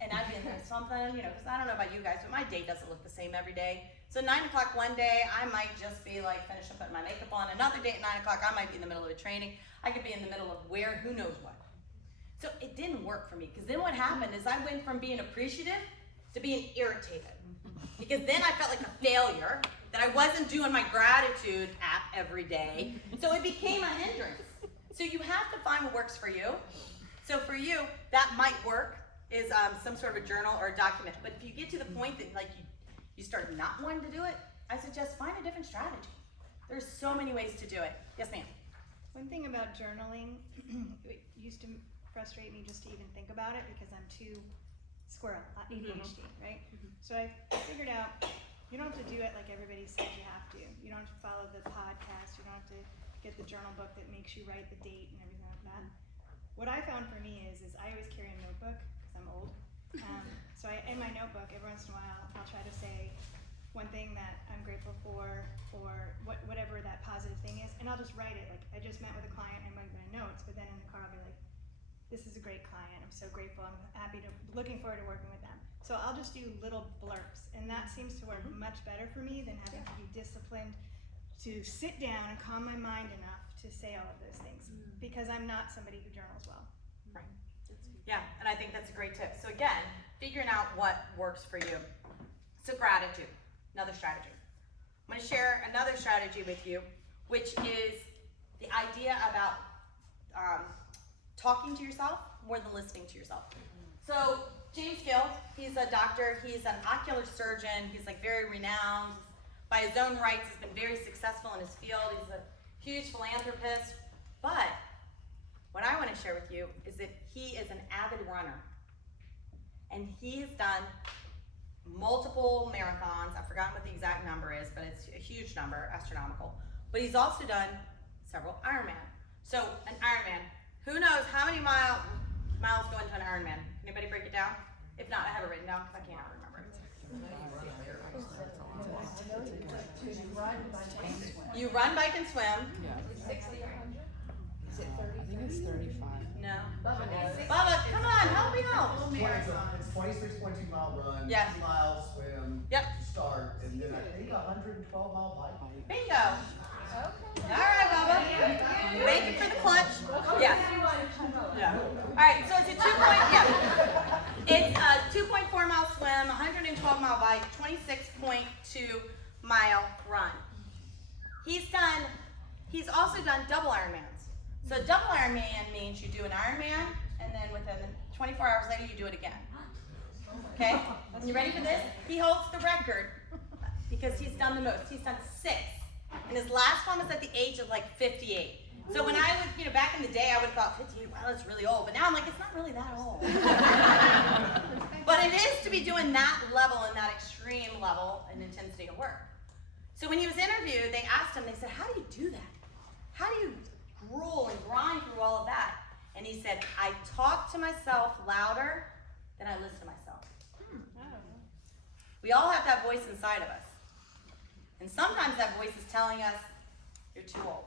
and I'd be in there something, because I don't know about you guys, but my day doesn't look the same every day. So 9 o'clock one day, I might just be like finishing putting my makeup on. Another day at 9 o'clock, I might be in the middle of a training. I could be in the middle of who knows what. So it didn't work for me, because then what happened is I went from being appreciative to being irritated. Because then I felt like a failure, that I wasn't doing my gratitude app every day. So it became a hindrance. So you have to find what works for you. So for you, that might work, is some sort of a journal or a document. But if you get to the point that like you start not wanting to do it, I suggest find a different strategy. There's so many ways to do it. Yes, ma'am. One thing about journaling, it used to frustrate me just to even think about it because I'm too squirrel, ADHD, right? So I figured out you don't have to do it like everybody says you have to. You don't have to follow the podcast. You don't have to get the journal book that makes you write the date and everything like that. What I found for me is I always carry a notebook because I'm old. So in my notebook, every once in a while, I'll try to say one thing that I'm grateful for, or whatever that positive thing is, and I'll just write it. Like I just met with a client, and my notes, but then in the car I'll be like, "This is a great client. I'm so grateful. I'm looking forward to working with them." So I'll just do little blurbs, and that seems to work much better for me than having to be disciplined to sit down and calm my mind enough to say all of those things, because I'm not somebody who journals well. Right. Yeah, and I think that's a great tip. So again, figuring out what works for you. So gratitude, another strategy. I'm gonna share another strategy with you, which is the idea about talking to yourself more than listening to yourself. So James Gill, he's a doctor, he's an ocular surgeon, he's like very renowned. By his own rights, he's been very successful in his field, he's a huge philanthropist. But what I wanna share with you is that he is an avid runner. And he has done multiple marathons. I've forgotten what the exact number is, but it's a huge number, astronomical. But he's also done several Ironman. So an Ironman, who knows how many miles go into an Ironman? Anybody break it down? If not, I have it written down because I can't remember it. You run, bike, and swim. Yeah. 60 or 100? Is it 30? I think it's 35. No. Bubba, come on, help me out. It's 26.2 mile run, Yes. 2 mile swim Yep. to start, and then I think 112 mile bike. Bingo. All right, Bubba. Thank you for the clutch. Yeah. Yeah. All right, so it's a 2.4 mile swim, 112 mile bike, 26.2 mile run. He's also done double Ironmans. So a double Ironman means you do an Ironman, and then within 24 hours later you do it again. Okay? And you ready for this? He holds the record because he's done the most. He's done 6. And his last one was at the age of like 58. So when I was, back in the day, I would have thought 58, wow, that's really old. But now I'm like, it's not really that old. But it is to be doing that level and that extreme level and intensity of work. So when he was interviewed, they asked him, they said, how do you do that? How do you gruel and grind through all of that? And he said, I talk to myself louder than I listen to myself. We all have that voice inside of us. And sometimes that voice is telling us, you're too old.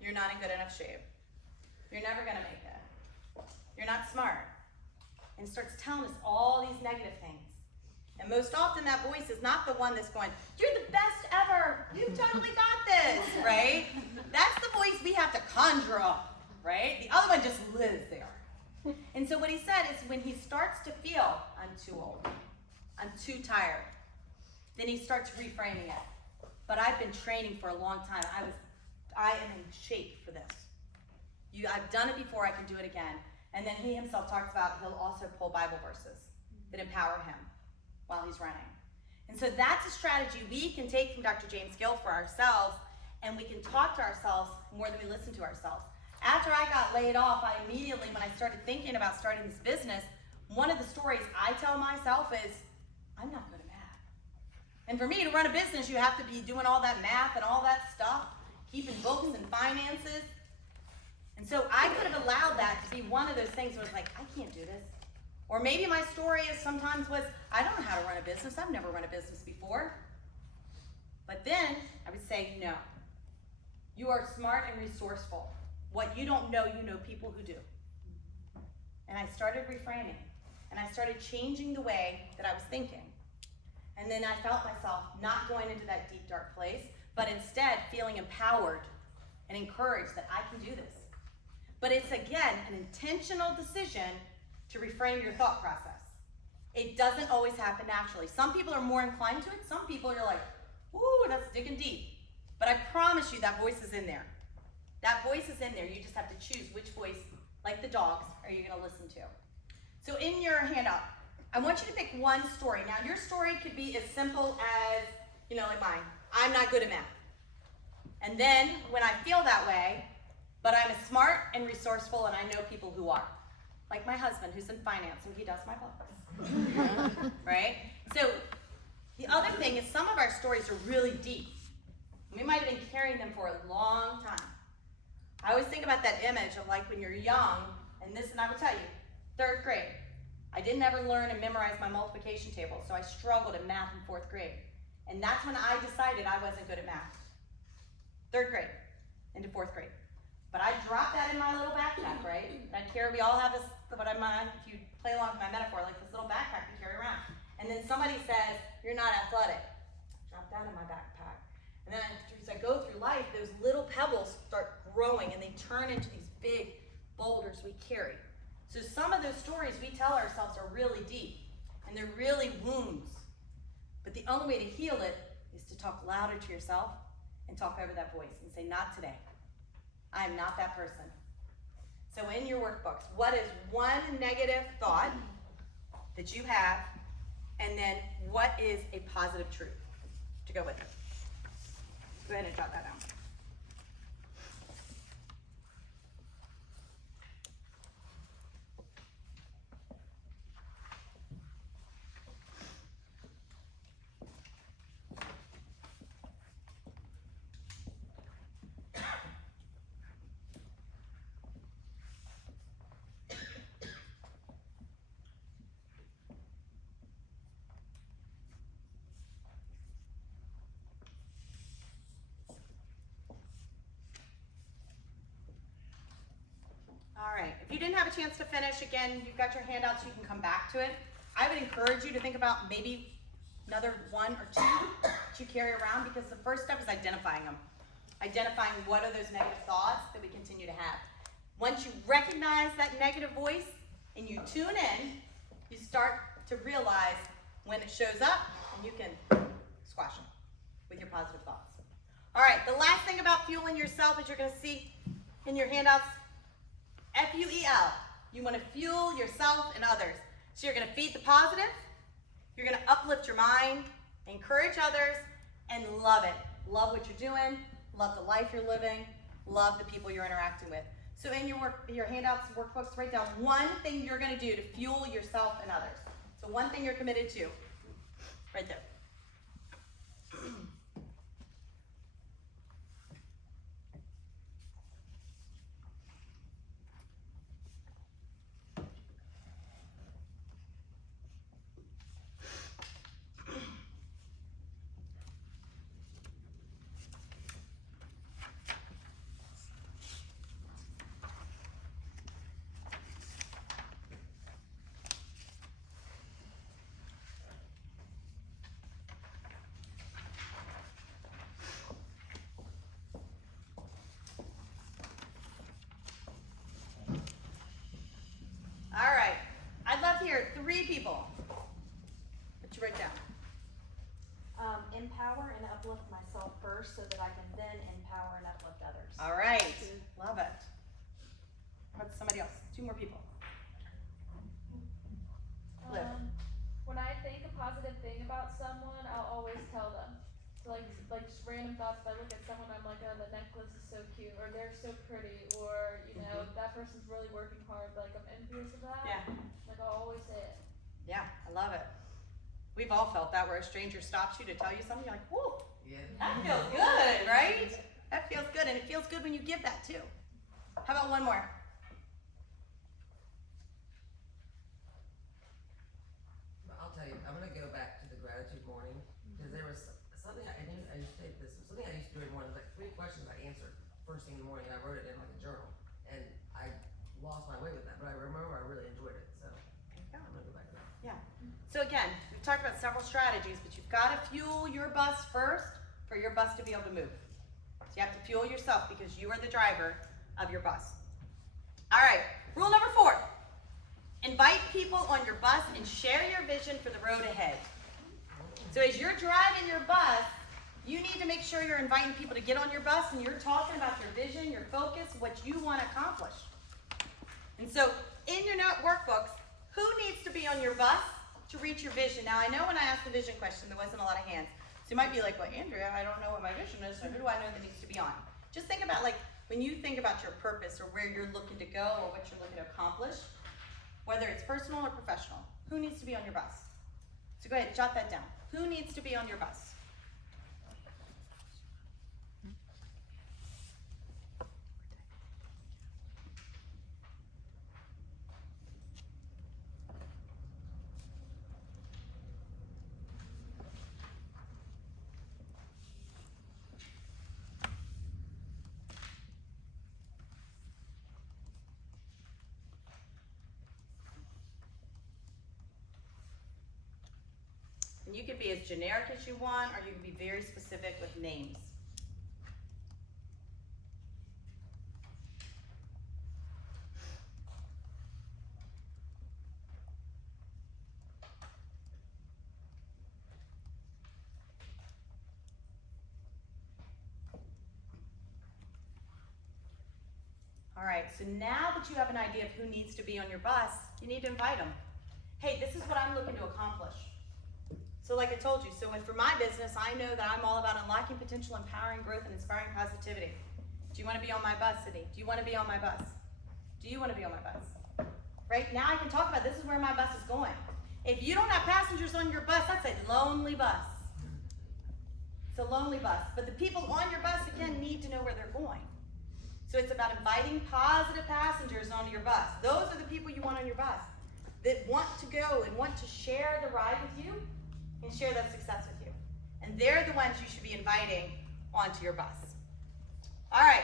You're not in good enough shape. You're never going to make it. You're not smart. And starts telling us all these negative things. And most often that voice is not the one that's going, you're the best ever. You've totally got this, right? That's the voice we have to conjure up, right? The other one just lives there. And so what he said is when he starts to feel, I'm too old, I'm too tired, then he starts reframing it. But I've been training for a long time. I am in shape for this. I've done it before, I can do it again. And then he himself talks about he'll also pull Bible verses that empower him while he's running. And so that's a strategy we can take from Dr. James Gill for ourselves, and we can talk to ourselves more than we listen to ourselves. After I got laid off, I immediately, when I started thinking about starting this business, one of the stories I tell myself is, I'm not good at math. And for me to run a business, you have to be doing all that math and all that stuff, keeping books and finances. And so I could have allowed that to be one of those things where it's like, I can't do this. Or maybe my story is sometimes was, I don't know how to run a business. I've never run a business before. But then I would say, no. You are smart and resourceful. What you don't know, you know people who do. And I started reframing. And I started changing the way that I was thinking. And then I felt myself not going into that deep, dark place, but instead feeling empowered and encouraged that I can do this. But it's, again, an intentional decision to reframe your thought process. It doesn't always happen naturally. Some people are more inclined to it. Some people are like, ooh, that's digging deep. But I promise you that voice is in there. That voice is in there. You just have to choose which voice, like the dogs, are you going to listen to. So in your handout, I want you to pick one story. Now, your story could be as simple as, like mine. I'm not good at math. And then when I feel that way, but I'm smart and resourceful and I know people who are. Like my husband who's in finance and he does my books. Right? So the other thing is some of our stories are really deep. We might have been carrying them for a long time. I always think about that image of like when you're young, and I will tell you, 3rd grade. I didn't ever learn and memorize my multiplication table, so I struggled in math in 4th grade. And that's when I decided I wasn't good at math. 3rd grade into 4th grade. But I dropped that in my little backpack, right? We all have this, if you play along with my metaphor, like this little backpack you carry around. And then somebody says, you're not athletic. Drop that in my backpack. And then as I go through life, those little pebbles start growing and they turn into these big boulders we carry. So some of those stories we tell ourselves are really deep and they're really wounds. But the only way to heal it is to talk louder to yourself and talk over that voice and say, not today. I am not that person. So in your workbooks, what is one negative thought that you have, and then what is a positive truth to go with it? Go ahead and jot that down. All right, if you didn't have a chance to finish, again, you've got your handouts, you can come back to it. I would encourage you to think about maybe another 1 or 2 that you carry around, because the first step is identifying them. Identifying what are those negative thoughts that we continue to have. Once you recognize that negative voice and you tune in, you start to realize when it shows up and you can squash it with your positive thoughts. All right, the last thing about fueling yourself, as you're going to see in your handouts, F-U-E-L. You want to fuel yourself and others. So you're gonna feed the positive, you're gonna uplift your mind, encourage others, and love it. Love what you're doing, love the life you're living, love the people you're interacting with. So in your handouts, workbooks, write down one thing you're gonna do to fuel yourself and others. So one thing you're committed to, right there. All right, I'd love to hear 3 people. What you write down? Empower and uplift myself first so that I can then empower and uplift others. All right, love it. What's somebody else? 2 more people. Liv. When I think a positive thing about someone, I'll always tell them. So like just random thoughts. If I look at someone, I'm like, oh, the necklace is so cute, or they're so pretty, or you know, that person's really working hard. Like I'm envious of that. Yeah. Like I'll always say it. Yeah, I love it. We've all felt that where a stranger stops you to tell you something, you're like, whoa, Yeah. that feels good, right? That feels good, and it feels good when you give that too. How about one more? I'll tell you, I'm gonna go back to the gratitude morning, because there was something I used to take this, something I used to do every morning, it was like 3 questions I answered first thing in the morning, I wrote it in like a journal, and I lost my way with that, but I remember I really enjoyed it, so I'm gonna go back to that. Yeah. So again, we've talked about several strategies, but you've got to fuel your bus first for your bus to be able to move. So you have to fuel yourself because you are the driver of your bus. All right, rule number 4. Invite people on your bus and share your vision for the road ahead. So as you're driving your bus, you need to make sure you're inviting people to get on your bus and you're talking about your vision, your focus, what you want to accomplish. And so in your note workbooks, who needs to be on your bus to reach your vision? Now I know when I asked the vision question, there wasn't a lot of hands. So you might be like, well, Andrea, I don't know what my vision is, so who do I know that needs to be on? Just think about, like, when you think about your purpose or where you're looking to go or what you're looking to accomplish, whether it's personal or professional, who needs to be on your bus? So go ahead, jot that down. Who needs to be on your bus? And you can be as generic as you want, or you can be very specific with names. All right, so now that you have an idea of who needs to be on your bus, you need to invite them. Hey, this is what I'm looking to accomplish. So like I told you, so for my business, I know that I'm all about unlocking potential, empowering growth, and inspiring positivity. Do you want to be on my bus, Sydney? Do you want to be on my bus? Do you want to be on my bus? Right, now I can talk about this is where my bus is going. If you don't have passengers on your bus, that's a lonely bus. It's a lonely bus. But the people on your bus, again, need to know where they're going. So it's about inviting positive passengers onto your bus. Those are the people you want on your bus that want to go and want to share the ride with you and share that success with you. And they're the ones you should be inviting onto your bus. All right,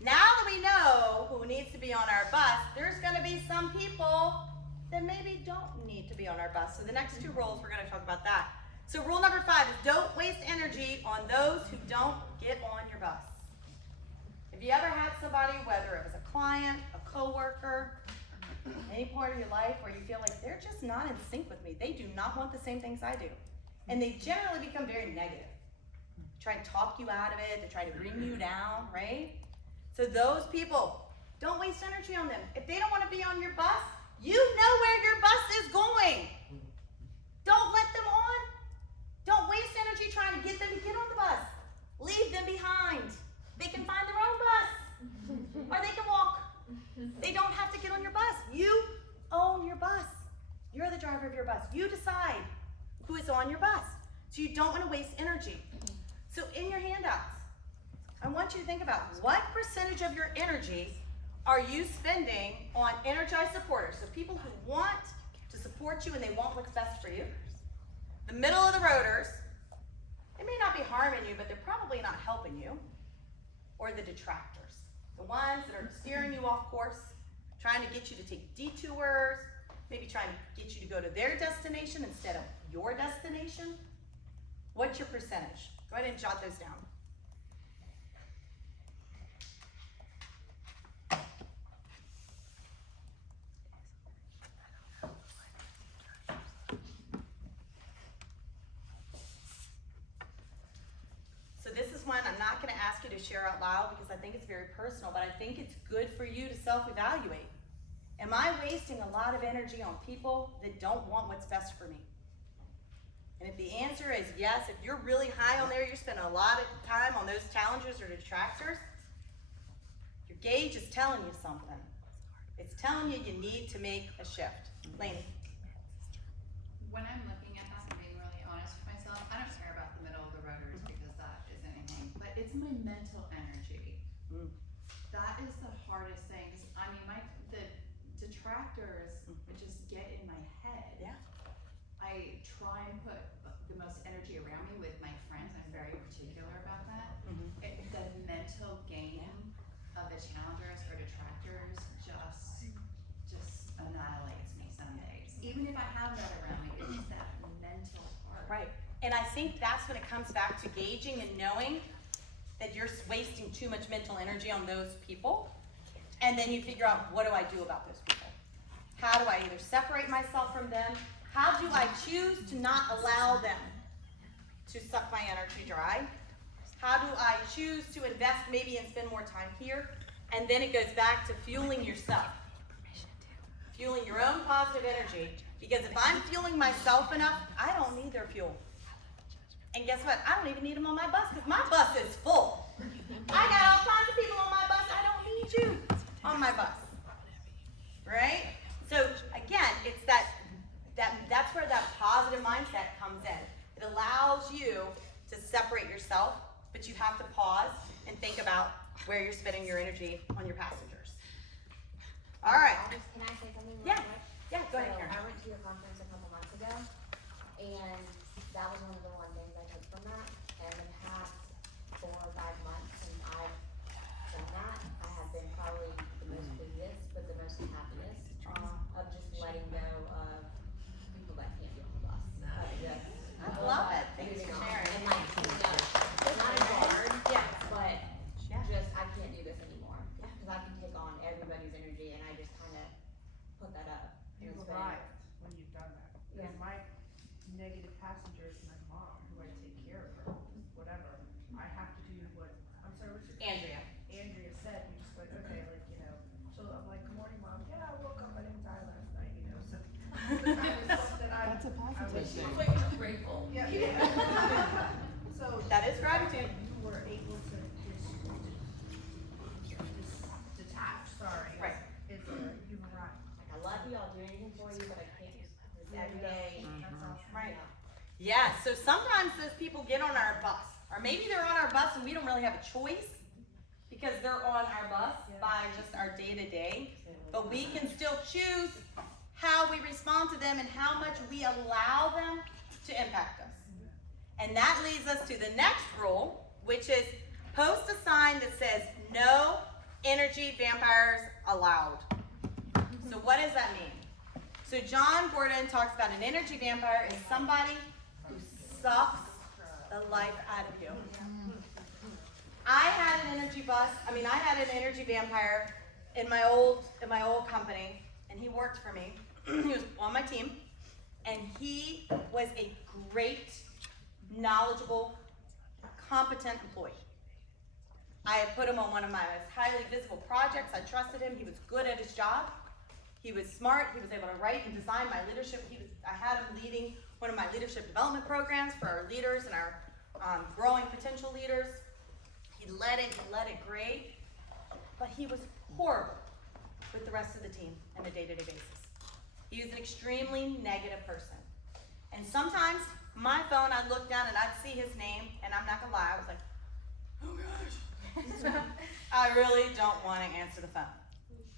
now that we know who needs to be on our bus, there's gonna be some people that maybe don't need to be on our bus. So the next 2 rules, we're gonna talk about that. So rule number 5 is don't waste energy on those who don't get on your bus. If you ever had somebody, whether it was a client, a coworker, any part of your life where you feel like they're just not in sync with me, they do not want the same things I do, and they generally become very negative. They try to talk you out of it, they try to bring you down, right? So those people, don't waste energy on them. If they don't want to be on your bus, You know where your bus is going. Don't let them on. Don't waste energy trying to get them to get on the bus. Leave them behind. They can find their own bus. Or they can walk. They don't have to get on your bus. You own your bus. You're the driver of your bus. You decide who is on your bus. So you don't want to waste energy. So in your handouts, I want you to think about what percentage of your energy are you spending on energized supporters? So people who want to support you and they want what's best for you. The middle of the rotors, they may not be harming you, but they're probably not helping you. Or the detractors, the ones that are steering you off course, trying to get you to take detours, maybe trying to get you to go to their destination instead of your destination. What's your percentage? Go ahead and jot those down. So this is one I'm not going to ask you to share out loud because I think it's very personal, but I think it's good for you to self-evaluate. Am I wasting a lot of energy on people that don't want what's best for me? And if the answer is yes, if you're really high on there, you're spending a lot of time on those challengers or detractors, your gauge is telling you something. It's telling you you need to make a shift. Lainey. When I'm looking at that and being really honest with myself, I don't care about the middle of the rotors because that is anything, but it's my mental energy. That is the hardest thing. 'Cause, I mean, the detractors just get in my head. Yeah. I try and put the most energy around me with my friends. I'm very particular about that. The mental game of the challengers or detractors just annihilates me some days. Even if I have that around me, it's just that mental part. Right. And I think that's when it comes back to gauging and knowing that you're wasting too much mental energy on those people. And then you figure out, what do I do about those people? How do I either separate myself from them? How do I choose to not allow them to suck my energy dry? How do I choose to invest maybe and spend more time here? And then it goes back to fueling yourself. Fueling your own positive energy. Because if I'm fueling myself enough, I don't need their fuel. And guess what? I don't even need them on my bus because my bus is full. I got all kinds of people on my bus. I don't need you on my bus. Right? So again, it's that's where that positive mindset comes in. It allows you to separate yourself, but you have to pause and think about where you're spending your energy on your passengers. All right. Can I say something real Yeah. quick? Yeah, go ahead, So Karen. I went to your conference a couple months ago, and that was one of the things I took from that. And in the past 4 or 5 months since I've done that, I have been probably the most busiest, but the most happiest of just letting go of people that can't get on the bus. I love it. Thanks for sharing. And like, not as hard, Yeah. but Yeah. just I can't do this anymore because I can take on everybody's energy, and I just kind of put that up. You've It's been- arrived when you've done that. Because Yeah. my negative passenger is my mom, who I take care of her, whatever. I have to do what, I'm sorry, what's your name? Andrea said, you just like, okay, like, so I'm like, good morning, Mom. Yeah, I woke up, I didn't die last night, so. That was something That's a positive thing. I'm grateful. Yeah. So. That is gratitude. You were able to detach, sorry. Right. You've arrived. I love you, I'll do anything for you, but I can't do this every day. That's awesome. Right. Yeah, so sometimes those people get on our bus, or maybe they're on our bus and we don't really have a choice because they're on our bus by just our day-to-day, but we can still choose how we respond to them and how much we allow them to impact us. And that leads us to the next rule, which is post a sign that says no energy vampires allowed. So what does that mean? So John Gordon talks about an energy vampire is somebody who sucks the life out of you. I had an energy vampire in my old company, and he worked for me. He was on my team, and he was a great, knowledgeable, competent employee. I had put him on one of my most highly visible projects. I trusted him. He was good at his job. He was smart. He was able to write and design my leadership. I had him leading one of my leadership development programs for our leaders and our growing potential leaders. He led it great, but he was horrible with the rest of the team on a day-to-day basis. He was an extremely negative person. And sometimes my phone, I'd look down and I'd see his name, and I'm not gonna lie, I was like, oh gosh. I really don't want to answer the phone.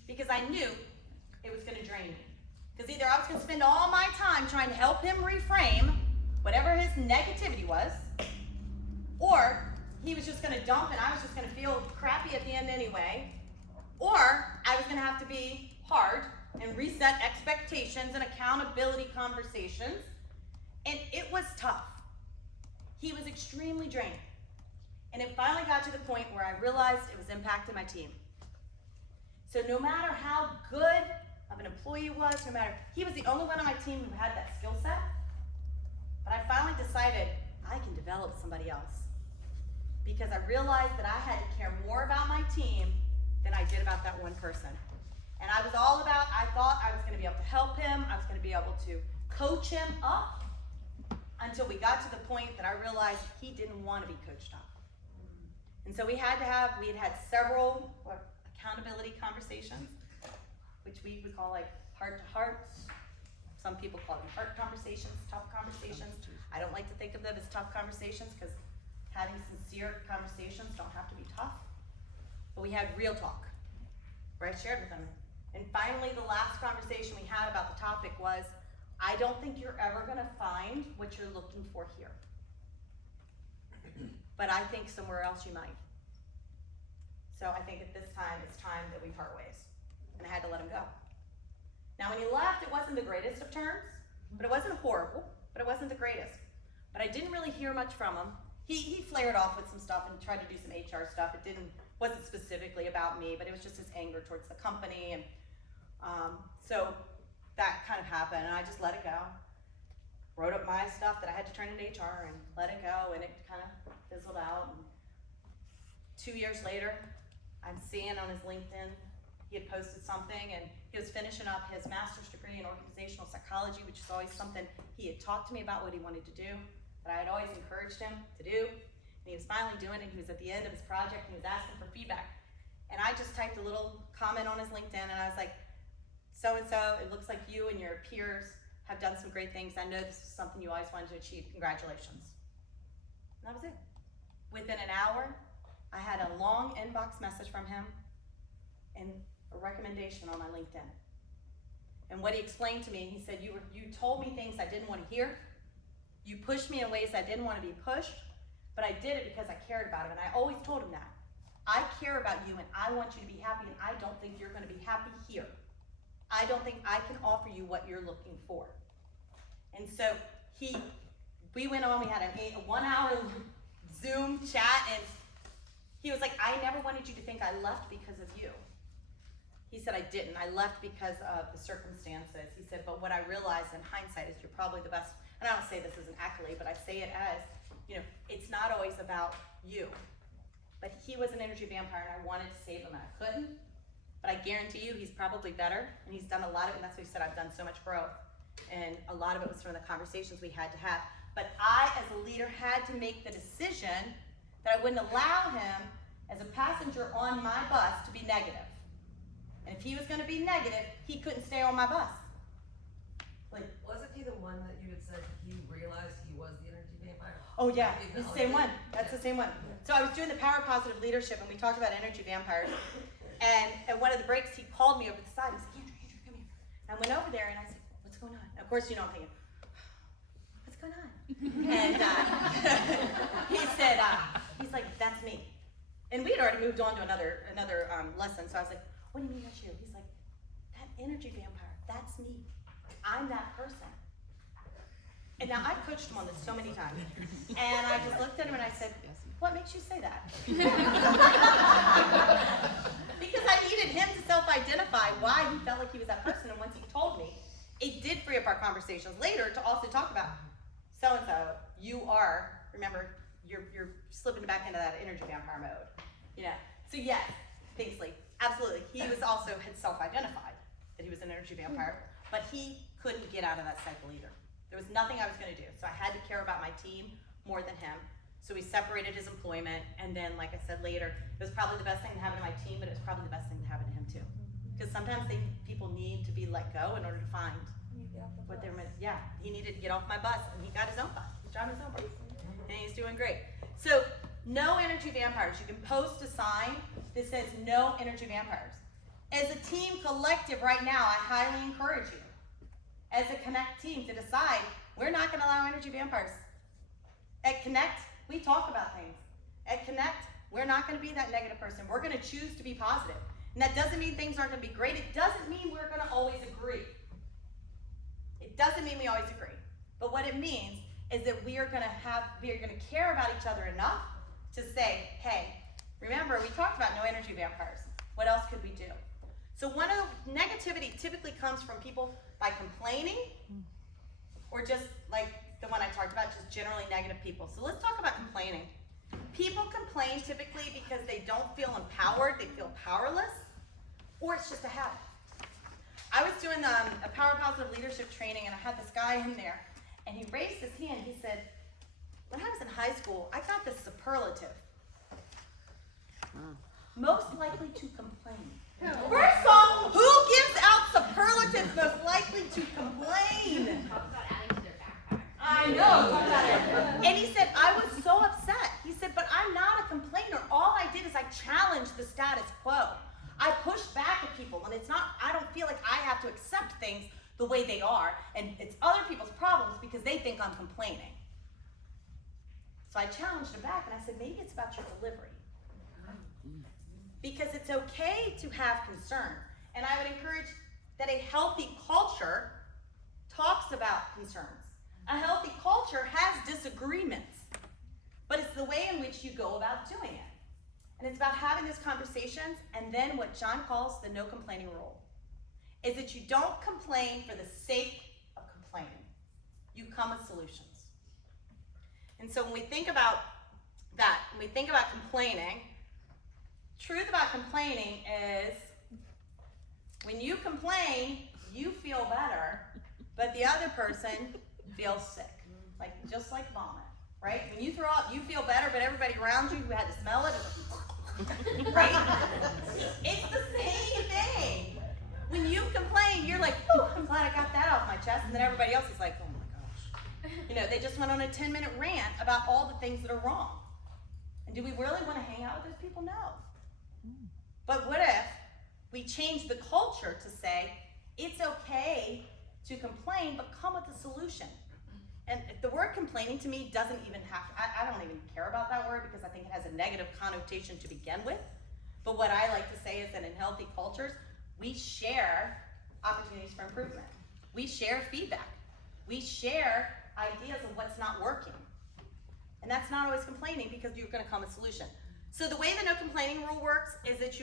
Because I knew it was gonna drain me. Because either I was gonna spend all my time trying to help him reframe whatever his negativity was, or he was just gonna dump and I was just gonna feel crappy at the end anyway, or I was gonna have to be hard and reset expectations and accountability conversations, and it was tough. He was extremely draining. And it finally got to the point where I realized it was impacting my team. So no matter how good of an employee he was, he was the only one on my team who had that skill set, but I finally decided I can develop somebody else. Because I realized that I had to care more about my team than I did about that one person. And I was all about, I thought I was gonna be able to help him, I was gonna be able to coach him up, until we got to the point that I realized he didn't want to be coached up. And so we had several accountability conversations, which we would call like heart-to-hearts. Some people call them heart conversations, tough conversations. I don't like to think of them as tough conversations because having sincere conversations don't have to be tough. But we had real talk, where I shared with them. And finally, the last conversation we had about the topic was, I don't think you're ever gonna find what you're looking for here. But I think somewhere else you might. So I think at this time, it's time that we part ways. And I had to let him go. Now when he left, it wasn't the greatest of terms, but it wasn't horrible, but it wasn't the greatest. But I didn't really hear much from him. He flared off with some stuff and tried to do some HR stuff. Wasn't specifically about me, but it was just his anger towards the company. And so that kind of happened, and I just let it go. Wrote up my stuff that I had to turn into HR and let it go, and it kind of fizzled out. And 2 years later, I'm seeing on his LinkedIn, he had posted something, and he was finishing up his master's degree in organizational psychology, which is always something he had talked to me about what he wanted to do, that I had always encouraged him to do. And he was finally doing it, and he was at the end of his project, and he was asking for feedback. And I just typed a little comment on his LinkedIn, and I was like, so-and-so, it looks like you and your peers have done some great things. I know this is something you always wanted to achieve. Congratulations. And that was it. Within an hour, I had a long inbox message from him and a recommendation on my LinkedIn. And what he explained to me, he said, you told me things I didn't want to hear. You pushed me in ways I didn't want to be pushed, but I did it because I cared about him. And I always told him that. I care about you and I want you to be happy, and I don't think you're going to be happy here. I don't think I can offer you what you're looking for. And so we went on, we had a 1 hour Zoom chat, and he was like, I never wanted you to think I left because of you. He said, I didn't. I left because of the circumstances. He said, but what I realized in hindsight is you're probably the best. And I don't say this as an accolade, but I say it as, it's not always about you. But he was an energy vampire, and I wanted to save him, and I couldn't. But I guarantee you he's probably better, and he's done a lot of it, and that's what he said, I've done so much growth. And a lot of it was from the conversations we had to have. But I, as a leader, had to make the decision that I wouldn't allow him, as a passenger on my bus, to be negative. And if he was gonna be negative, he couldn't stay on my bus. Wasn't he the one that you had said he realized he was the energy vampire? Oh yeah, it's the same one. That's the same one. So I was doing the Power of Positive Leadership, and we talked about energy vampires. And at one of the breaks, he called me over the side. He said, Andrea, come here. And I went over there, and I said, what's going on? And of course, I'm thinking, what's going on? And he said, he's like, that's me. And we had already moved on to another lesson. So I was like, what do you mean that's you? He's like, that energy vampire, that's me. I'm that person. And now I've coached him on this so many times. And I just looked at him and I said, what makes you say that? Because I needed him to self-identify why he felt like he was that person. And once he told me, it did free up our conversations later to also talk about so-and-so, you are, remember, you're slipping back into that energy vampire mode. So yes, Kingsley, absolutely. He was also had self-identified that he was an energy vampire, but he couldn't get out of that cycle either. There was nothing I was gonna do, so I had to care about my team more than him. So we separated his employment, and then, like I said later, it was probably the best thing to happen to my team, but it was probably the best thing to happen to him too. Because sometimes people need to be let go in order to find what they're meant. Yeah, he needed to get off my bus, and he got his own bus. He's driving his own bus, and he's doing great. So, no energy vampires. You can post a sign that says no energy vampires. As a team collective right now, I highly encourage you, as a Connect team, to decide we're not going to allow energy vampires. At Connect, we talk about things. At Connect, we're not going to be that negative person. We're going to choose to be positive. And that doesn't mean things aren't going to be great. It doesn't mean we're going to always agree. It doesn't mean we always agree. But what it means is that we are going to care about each other enough to say, hey, remember, we talked about no energy vampires. What else could we do? So one of the negativity typically comes from people by complaining, or just like the one I talked about, just generally negative people. So let's talk about complaining. People complain typically because they don't feel empowered, they feel powerless, or it's just a habit. I was doing a Power Positive Leadership training, and I had this guy in there, and he raised his hand. He said, when I was in high school, I got this superlative. Most likely to complain. First off, who gives out superlatives most likely to complain? Talk about adding to their backpack. I know, talk about it. And he said, I was so upset. He said, but I'm not a complainer. All I did is I challenged the status quo. I pushed back at people, and I don't feel like I have to accept things the way they are, and it's other people's problems because they think I'm complaining. So I challenged him back, and I said, maybe it's about your delivery. Because it's okay to have concern. And I would encourage that a healthy culture talks about concerns. A healthy culture has disagreements, but it's the way in which you go about doing it. And it's about having those conversations, and then what John calls the no complaining rule is that you don't complain for the sake of complaining. You come with solutions. And so when we think about that, when we think about complaining, truth about complaining is when you complain, you feel better, but the other person feels sick, just like vomit, right? When you throw up, you feel better, but everybody around you who had to smell it is right? It's the same thing. When you complain, you're like, oh, I'm glad I got that off my chest, and then everybody else is like, oh my gosh. They just went on a 10-minute rant about all the things that are wrong. And do we really want to hang out with those people? No. But what if we change the culture to say, it's okay to complain, but come with a solution? And the word complaining to me doesn't even have to, I don't even care about that word because I think it has a negative connotation to begin with. But what I like to say is that in healthy cultures, we share opportunities for improvement. We share feedback. We share ideas of what's not working. And that's not always complaining because you're going to come with a solution. So the way the no complaining rule works is that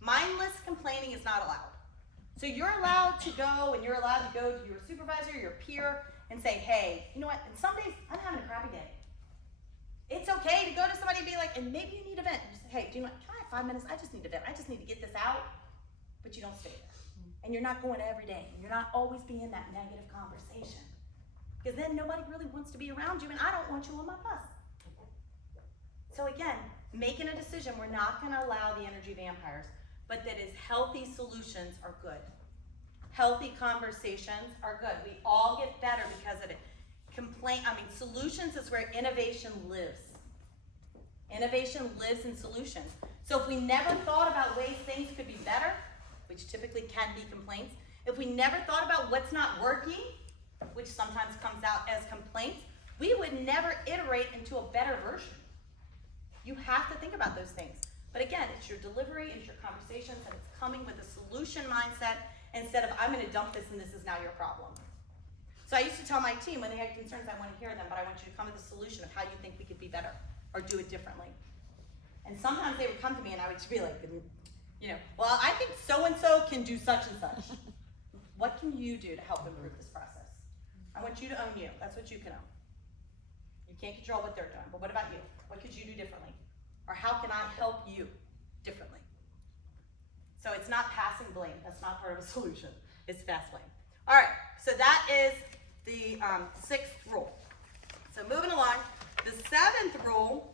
mindless complaining is not allowed. So you're allowed to go, and you're allowed to go to your supervisor, your peer, and say, hey, you know what, and some days I'm having a crappy day. It's okay to go to somebody and be like, and maybe you need a vent. And just say, hey, do you know what, can I have 5 minutes? I just need a vent. I just need to get this out. But you don't stay there. And you're not going every day. And you're not always being that negative conversation. Because then nobody really wants to be around you, and I don't want you on my bus. So again, making a decision, we're not going to allow the energy vampires, but that is healthy solutions are good. Healthy conversations are good. We all get better because of it. Solutions is where innovation lives. Innovation lives in solutions. So if we never thought about ways things could be better, which typically can be complaints, if we never thought about what's not working, which sometimes comes out as complaints, we would never iterate into a better version. You have to think about those things. But again, it's your delivery, it's your conversations, and it's coming with a solution mindset instead of, I'm going to dump this and this is now your problem. So I used to tell my team when they had concerns, I want to hear them, but I want you to come with a solution of how you think we could be better or do it differently. And sometimes they would come to me and I would just be like, well, I think so-and-so can do such and such. What can you do to help improve this process? I want you to own you. That's what you can own. You can't control what they're doing, but what about you? What could you do differently? Or how can I help you differently? So it's not passing blame. That's not part of a solution. is fast lane. All right, so that is the 6th rule. So moving along, the 7th rule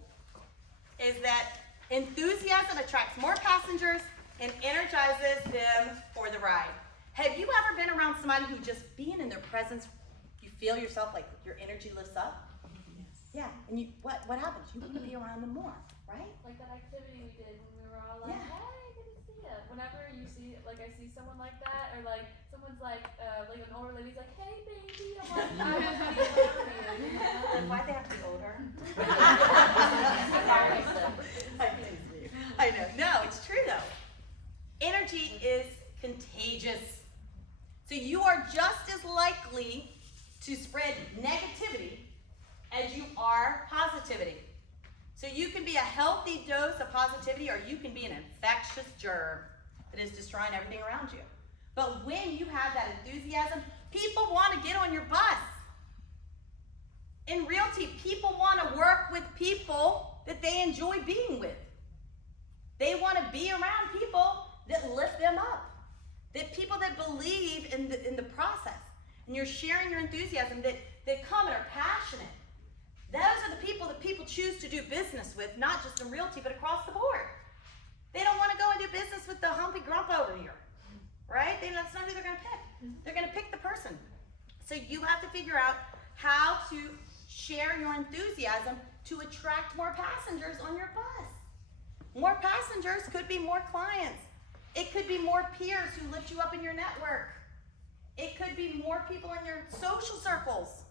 is that enthusiasm attracts more passengers and energizes them for the ride. Have you ever been around somebody who just being in their presence, you feel yourself like your energy lifts up? Yes. Yeah, and what happens? You want to be around them more, right? Like that activity we did when we were all like, Yeah. hey, good to see you. Whenever you see, like, I see someone like that, or like someone's like an older lady's like, hey, baby, I'm like, I want to be around you. And why'd they have to be older? I know. No, it's true though. Energy is contagious. So you are just as likely to spread negativity as you are positivity. So you can be a healthy dose of positivity, or you can be an infectious germ that is destroying everything around you. But when you have that enthusiasm, people want to get on your bus. In realty, people want to work with people that they enjoy being with. They want to be around people that lift them up, that people that believe in the process. And you're sharing your enthusiasm, that come and are passionate. Those are the people that people choose to do business with, not just in realty, but across the board. They don't want to go and do business with the humpy grump over here, right? That's not who they're going to pick. They're going to pick the person. So you have to figure out how to share your enthusiasm to attract more passengers on your bus. More passengers could be more clients. It could be more peers who lift you up in your network. It could be more people in your social circles.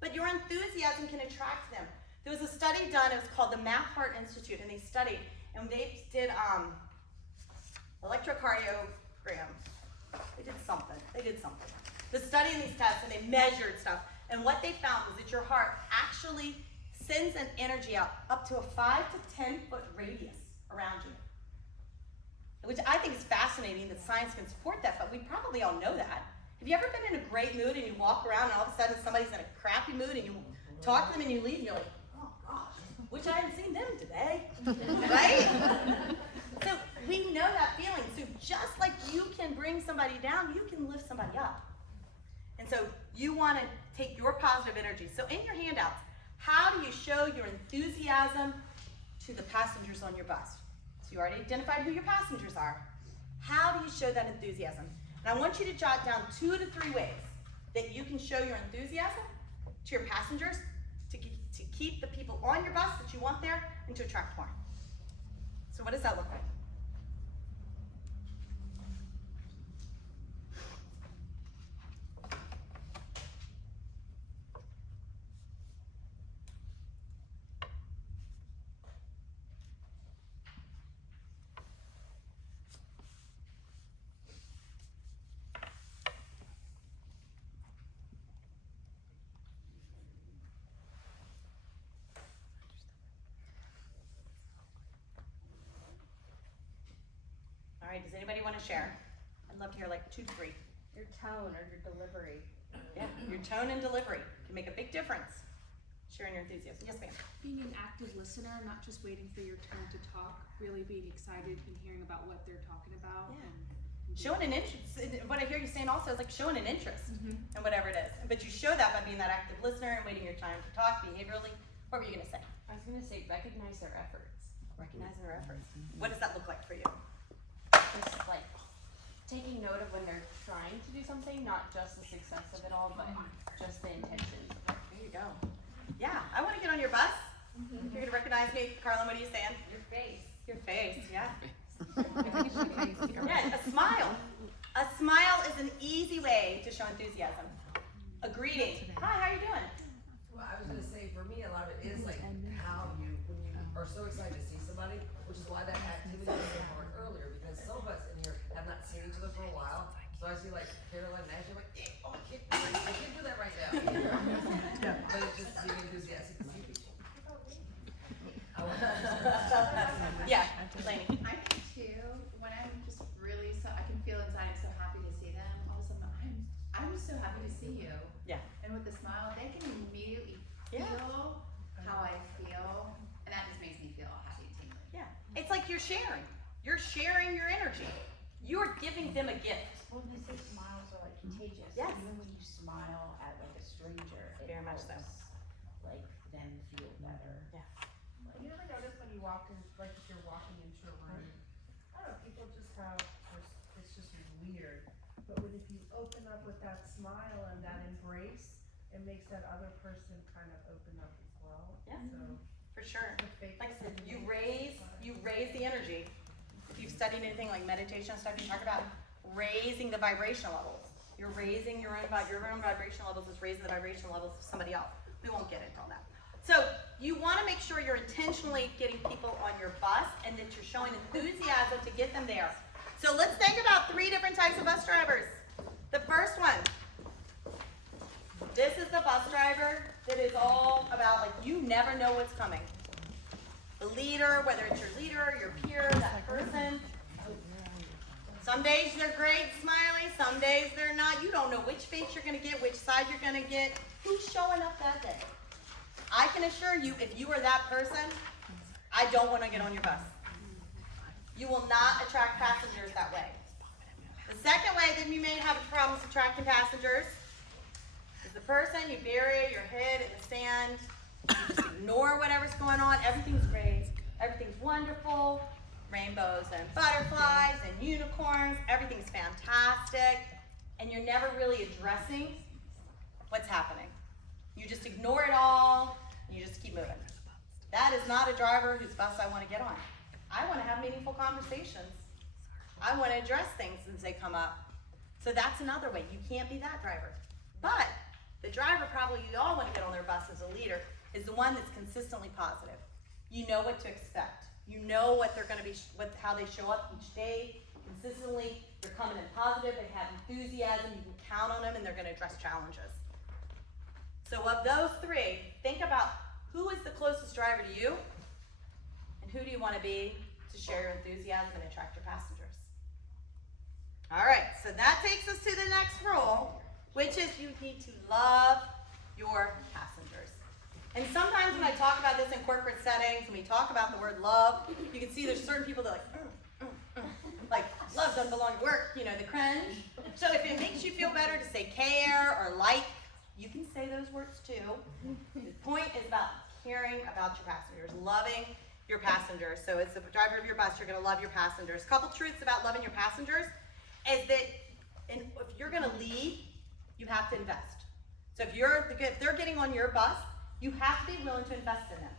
But your enthusiasm can attract them. There was a study done, it was called the Math Heart Institute, and they studied, and they did electrocardiograms. They did something. The study in these tests, and they measured stuff. And what they found was that your heart actually sends an energy out up to a 5 to 10 foot radius around you. Which I think is fascinating that science can support that, but we probably all know that. Have you ever been in a great mood and you walk around and all of a sudden somebody's in a crappy mood and you talk to them and you leave and you're like, oh gosh, wish I hadn't seen them today, right? So we know that feeling. So just like you can bring somebody down, you can lift somebody up. And so you want to take your positive energy. So in your handouts, how do you show your enthusiasm to the passengers on your bus? So you already identified who your passengers are. How do you show that enthusiasm? And I want you to jot down 2 to 3 ways that you can show your enthusiasm to your passengers to keep the people on your bus that you want there and to attract more. So what does that look like? All right, does anybody want to share? I'd love to hear like 2 to 3. Your tone or your delivery. Yeah, your tone and delivery can make a big difference. Sharing your enthusiasm. Yes, ma'am. Being an active listener, not just waiting for your turn to talk, really being excited and hearing about what they're talking about. Yeah. And Showing an interest. What I hear you saying also is like showing an interest in whatever it is. But you show that by being that active listener and waiting your time to talk behaviorally. What were you going to say? I was going to say recognize their efforts. Recognize their efforts. What does that look like for you? Just like taking note of when they're trying to do something, not just the success of it all, but just the intentions. There you go. Yeah, I want to get on your bus. If you're going to recognize me, Carlin, what are you saying? Your face. Your face, yeah. Yeah, a smile. A smile is an easy way to show enthusiasm. A greeting. Hi, how are you doing? Well, I was gonna say, for me, a lot of it is like how when you are so excited to see somebody, which is why that activity was so hard earlier, because some of us in here have not seen each other for a while. So I see like Caroline and Ashley, I'm like, oh, I can't do that right now. But it's just being enthusiastic to see people. Yeah, Lainey. I do too. When I'm just really I can feel inside I'm so happy to see them. All of a sudden I'm just so happy to see you. Yeah. And with the smile, they can immediately feel how I feel, and that just makes me feel happy and tingly. Yeah. It's like you're sharing. You're sharing your energy. You're giving them a gift. Well, they say smiles are like contagious. Yes. Even when you smile at like a stranger, it Very much so. helps, like them feel better. Yeah. You ever notice when you walk in, like if you're walking into a room, I don't know, people just have, it's just weird. But if you open up with that smile and that embrace, it makes that other person kind of open up as well. Yeah. So, For sure. the fake Like I said, it you makes raise the energy. If you've studied anything like meditation and stuff, you talk about raising the vibration levels. You're raising your own vibration levels is raising the vibration levels of somebody else. We won't get into all that. So you want to make sure you're intentionally getting people on your bus and that you're showing enthusiasm to get them there. So let's think about 3 different types of bus drivers. The first one, this is the bus driver that is all about, like, you never know what's coming. The leader, whether it's your leader, your peer, that person. Some days they're great, smiley, some days they're not. You don't know which face you're going to get, which side you're going to get, who's showing up that day. I can assure you, if you are that person, I don't want to get on your bus. You will not attract passengers that way. The second way that you may have problems attracting passengers is the person, you bury your head in the sand, you just ignore whatever's going on, everything's great, everything's wonderful, rainbows and butterflies and unicorns, everything's fantastic, and you're never really addressing what's happening. You just ignore it all, and you just keep moving. That is not a driver whose bus I want to get on. I want to have meaningful conversations. I want to address things as they come up. So that's another way. You can't be that driver. But the driver probably you all want to get on their bus as a leader is the one that's consistently positive. You know what to expect. You know what they're going to be, how they show up each day consistently. They're coming in positive. They have enthusiasm. You can count on them, and they're going to address challenges. So of those 3, think about who is the closest driver to you, and who do you want to be to share your enthusiasm and attract your passengers. All right, so that takes us to the next rule, which is you need to love your passengers. And sometimes when I talk about this in corporate settings, when we talk about the word love, you can see there's certain people that are like love doesn't belong to work, you know, the cringe. So if it makes you feel better to say care or like, you can say those words too. The point is about caring about your passengers, loving your passengers. So as the driver of your bus, you're going to love your passengers. A couple truths about loving your passengers is that if you're going to lead, you have to invest. So if they're getting on your bus, you have to be willing to invest in them.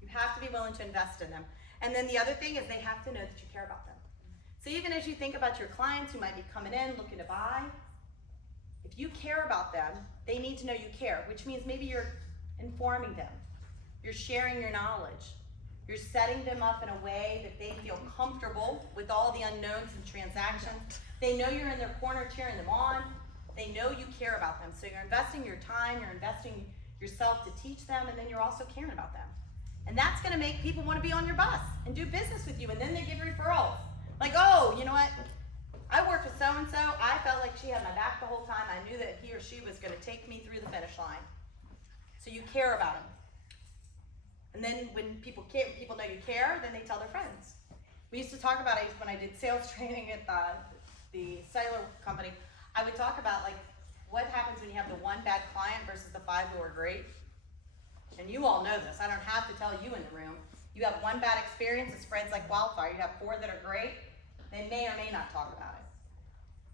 You have to be willing to invest in them. And then the other thing is they have to know that you care about them. So even as you think about your clients who might be coming in looking to buy, if you care about them, they need to know you care, which means maybe you're informing them. You're sharing your knowledge. You're setting them up in a way that they feel comfortable with all the unknowns and transactions. They know you're in their corner cheering them on. They know you care about them. So you're investing your time, you're investing yourself to teach them, and then you're also caring about them. And that's going to make people want to be on your bus and do business with you, and then they give referrals. Like, oh, you know what? I worked with so-and-so. I felt like she had my back the whole time. I knew that he or she was going to take me through the finish line. So you care about them. And then when people know you care, then they tell their friends. We used to talk about it when I did sales training at the cellular company. I would talk about like what happens when you have the one bad client versus the 5 who are great. And you all know this. I don't have to tell you in the room. You have one bad experience, it spreads like wildfire. You have 4 that are great. They may or may not talk about it.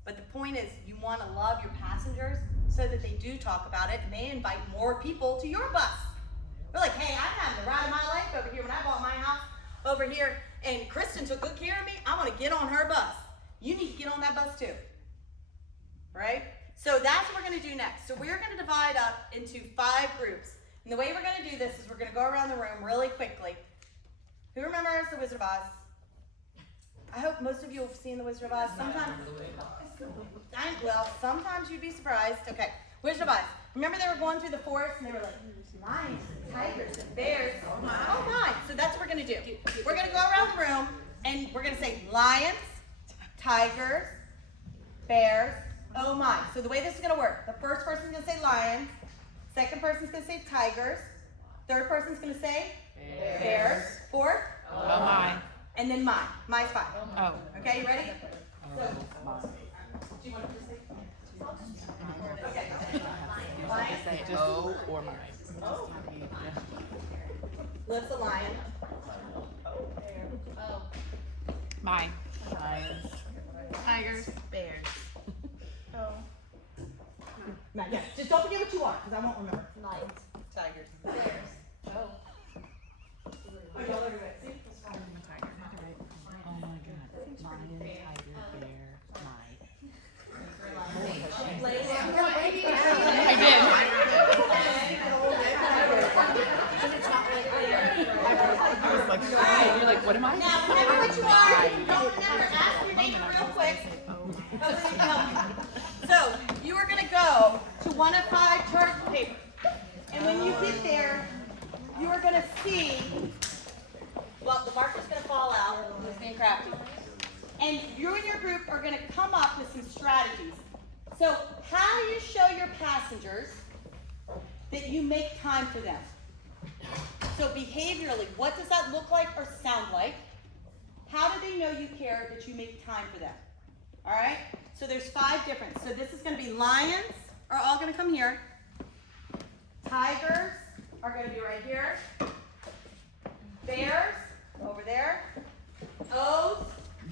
But the point is you want to love your passengers so that they do talk about it and they invite more people to your bus. They're like, hey, I'm having the ride of my life over here when I bought my house over here and Kristen took good care of me. I want to get on her bus. You need to get on that bus too. Right? So that's what we're going to do next. So we're going to divide up into 5 groups. And the way we're going to do this is we're going to go around the room really quickly. Who remembers The Wizard of Oz? I hope most of you have seen The Wizard of Oz. Sometimes you'd be surprised. Okay, Wizard of Oz. Remember they were going through the forest and they were like, lions, tigers, and bears. Oh my. So that's what we're going to do. We're going to go around the room and we're going to say lions, tigers, bears, oh my. So the way this is going to work, the first person's going to say lions, second person's going to say tigers, third person's going to say bears, fourth, oh my. And then mine. Mine's 5. Oh. Okay, you ready? Oh my. Okay. Say O or mine. Oh. What's a lion? Oh. Mine. Lions. Tigers. Bears. Oh. Yeah, just don't forget what you are, because I won't remember. Lions. Tigers. Bears. Oh. Oh, y'all look at that. See? Oh my god. Lion, tiger, bear, mine. I did. I was like, you're like, what am I? Now, remember what you are. Don't remember. Ask your neighbor real quick. So, you are going to go to one of 5 chart paper. And when you get there, you are going to see, well, the marker's going to fall out. It's being crafty. And you and your group are going to come up with some strategies. So, how do you show your passengers that you make time for them? So behaviorally, what does that look like or sound like? How do they know you care that you make time for them? All right? So there's 5 different. So this is going to be lions are all going to come here. Tigers are going to be right here. Bears over there. O's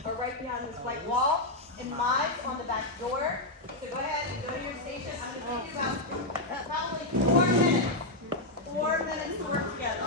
are right behind this white wall. And mice on the back door. So go ahead and go to your station. I'm going to give you about probably 4 minutes. 4 minutes to work together.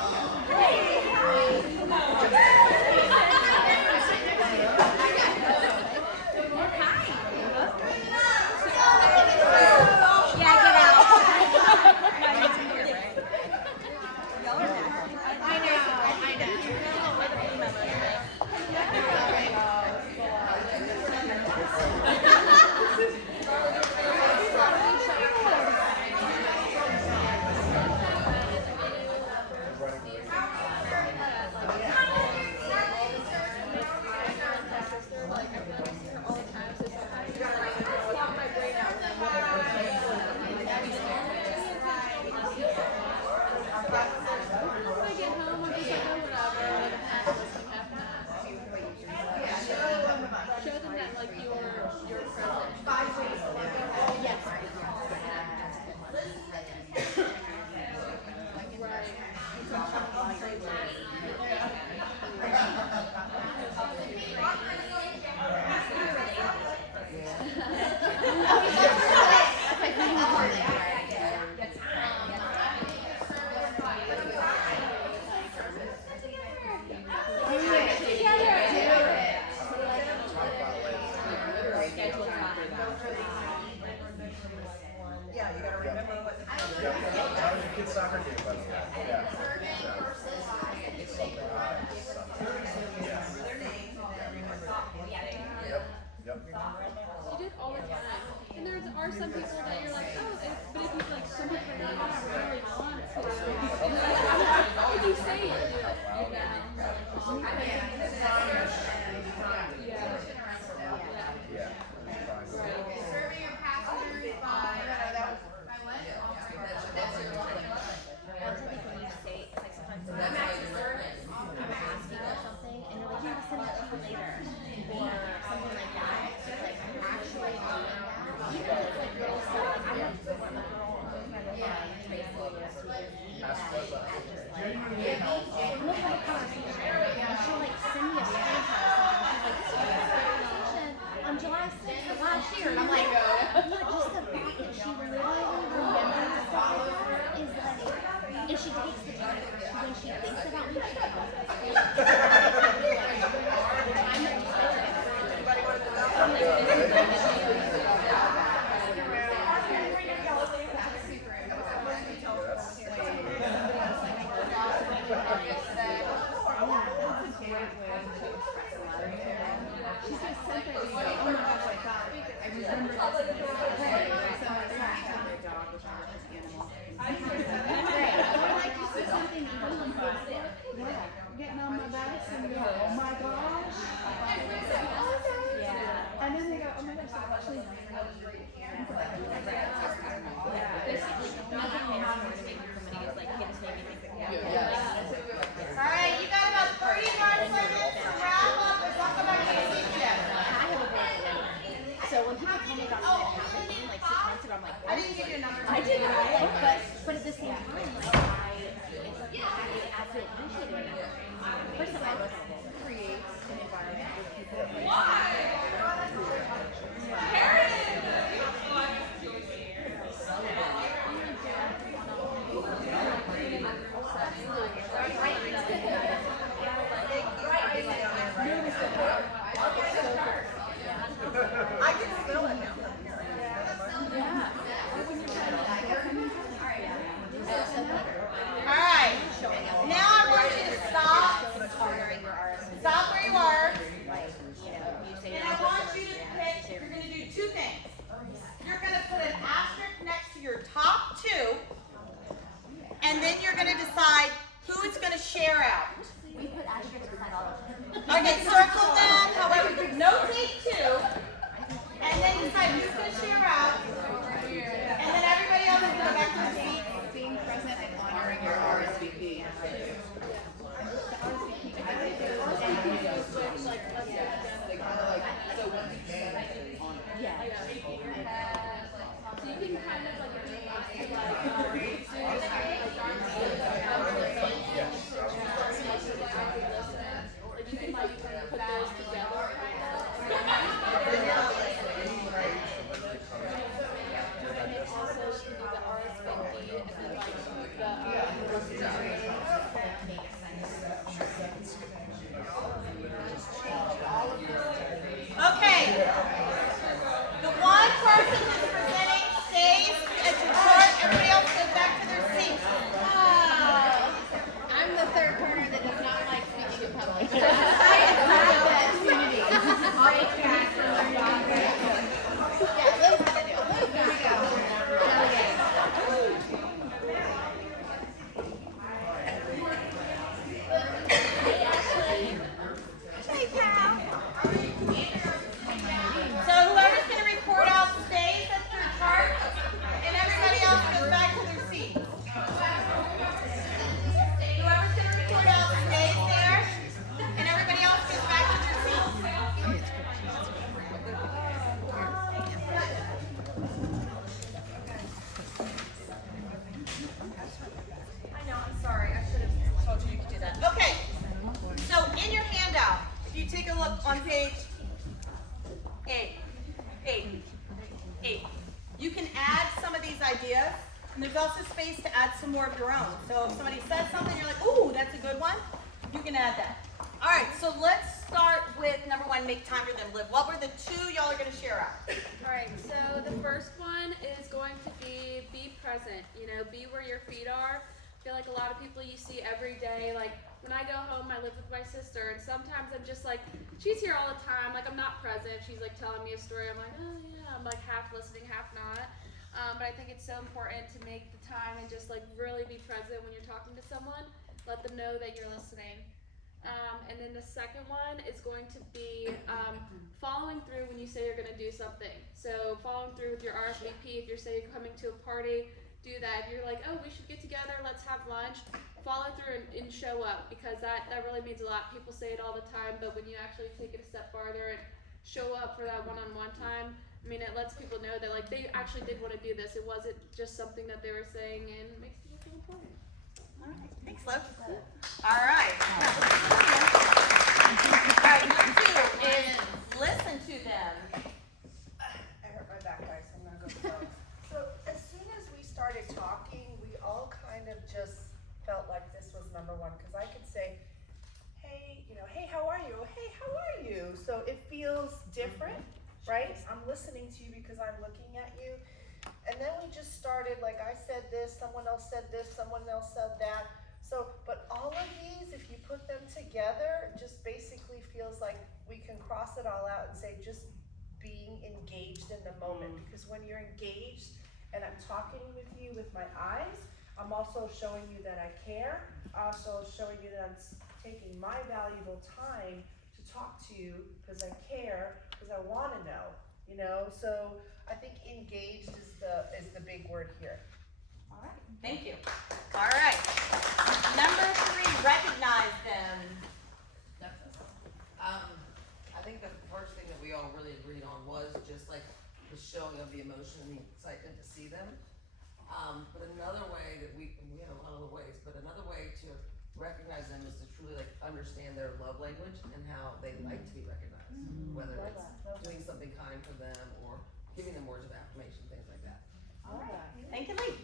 Yeah, get out. Some people that you're like, oh, but if you like, some people that you don't really want to, if you say it, do it, you know. Serving your passengers by what? When you say, it's like sometimes I'm asking for something, and you're like, yeah, I'll send that over later, or something like that. It's like you're actually doing that. Even if it's like little stuff, like I have one girl over Tracy or Susan, and just like, we'll have a conversation, and she'll like send me a screenshot or something. She's like, this was a conversation on July 6th of last year, and I'm like, just the fact that she literally remembers stuff like that is like, and she takes the time when she thinks about me, she calls us. Getting on my back and go, oh my gosh. Yeah. And then they go, oh my gosh, I'm actually Alright, you got about 35 seconds to wrap up and talk about your teacher. So when people tell me about creates an environment where people I can smell it now. Alright, now I want you to stop. Stop where you are. And I want you to pick, you're going to do two things. You're going to put an asterisk next to your top two. And then you're going to decide who is going to share out. we put asterisks beside all of them. Okay, circle them, however, notate two. And then decide who's going to share out. And then everybody else is going to go back to their seat. Being present and honoring your RSVP. So you can kind of like you can like put those together kind of. And then also do the RSVP and then like Okay. The one person who's presenting stays at your chart. Everybody else goes back to their seats. I'm the third corner that does not like speaking in public. So whoever's going to report out stays at their chart, and everybody else goes back to their seats. Whoever's going to report out stays there, and everybody else goes back to their seats. I know, I'm sorry. I should have told you you could do that. Okay. So in your handout, if you take a look on page 8, you can add some of these ideas, and there's also space to add some more of your own. So if somebody says something, you're like, ooh, that's a good one, you can add that. All right, so let's start with number 1, make time for them live. What were the two y'all are going to share out? Alright, so the first one is going to be present. You know, be where your feet are. I feel like a lot of people you see every day, like when I go home, I live with my sister, and sometimes I'm just like, she's here all the time, like I'm not present. She's like telling me a story, I'm like, oh yeah, I'm like half listening, half not. But I think it's so important to make the time and just like really be present when you're talking to someone. Let them know that you're listening. And then the second one is going to be following through when you say you're going to do something. So following through with your RSVP, if you're saying you're coming to a party, do that. If you're like, oh, we should get together, let's have lunch, follow through and show up, because that really means a lot. People say it all the time, but when you actually take it a step farther and show up for that one-on-one time, I mean, it lets people know that like they actually did want to do this. It wasn't just something that they were saying, and it makes people feel important. All right, thanks, Liv. All right. All right, number 2 is listen to them. I hurt my back, guys, so I'm gonna go slow. So as soon as we started talking, we all kind of just felt like this was number 1, because I could say, hey, you know, hey, how are you? Hey, how are you? So it feels different, right? I'm listening to you because I'm looking at you. And then we just started, like I said this, someone else said this, someone else said that. So, but all of these, if you put them together, just basically feels like we can cross it all out and say just being engaged in the moment. Because when you're engaged and I'm talking with you with my eyes, I'm also showing you that I care. Also showing you that I'm taking my valuable time to talk to you because I care, because I want to know, you know? So I think engaged is the big word here. All right, thank you. All right, number 3, recognize them. I think the first thing that we all really agreed on was just like the showing of the emotion and the excitement to see them. But another way that we have a lot of other ways, but another way to recognize them is to truly like understand their love language and how they like to be recognized, whether it's doing something kind for them or giving them words of affirmation, things like that. All right. Thank you, Lee.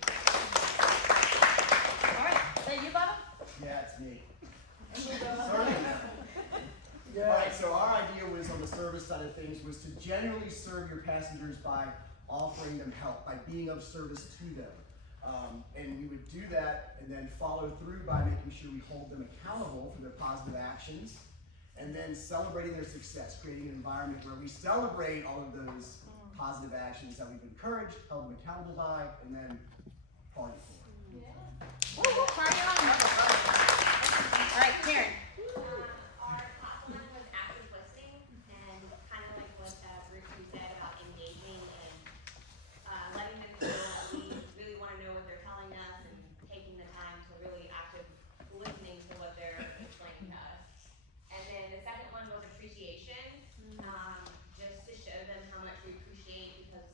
All right. Is that you, Bubba? Yeah, it's me. Right, so our idea was on the service side of things was to genuinely serve your passengers by offering them help, by being of service to them. And we would do that and then follow through by making sure we hold them accountable for their positive actions and then celebrating their success, creating an environment where we celebrate all of those positive actions that we've encouraged, held them accountable by, and then party for. Party on. All right, Karen. Our top one was active listening, and kind of like what Bruce said about engaging and letting them feel that we really want to know what they're telling us and taking the time to really active listening to what they're explaining to us. And then the second one was appreciation, just to show them how much we appreciate, because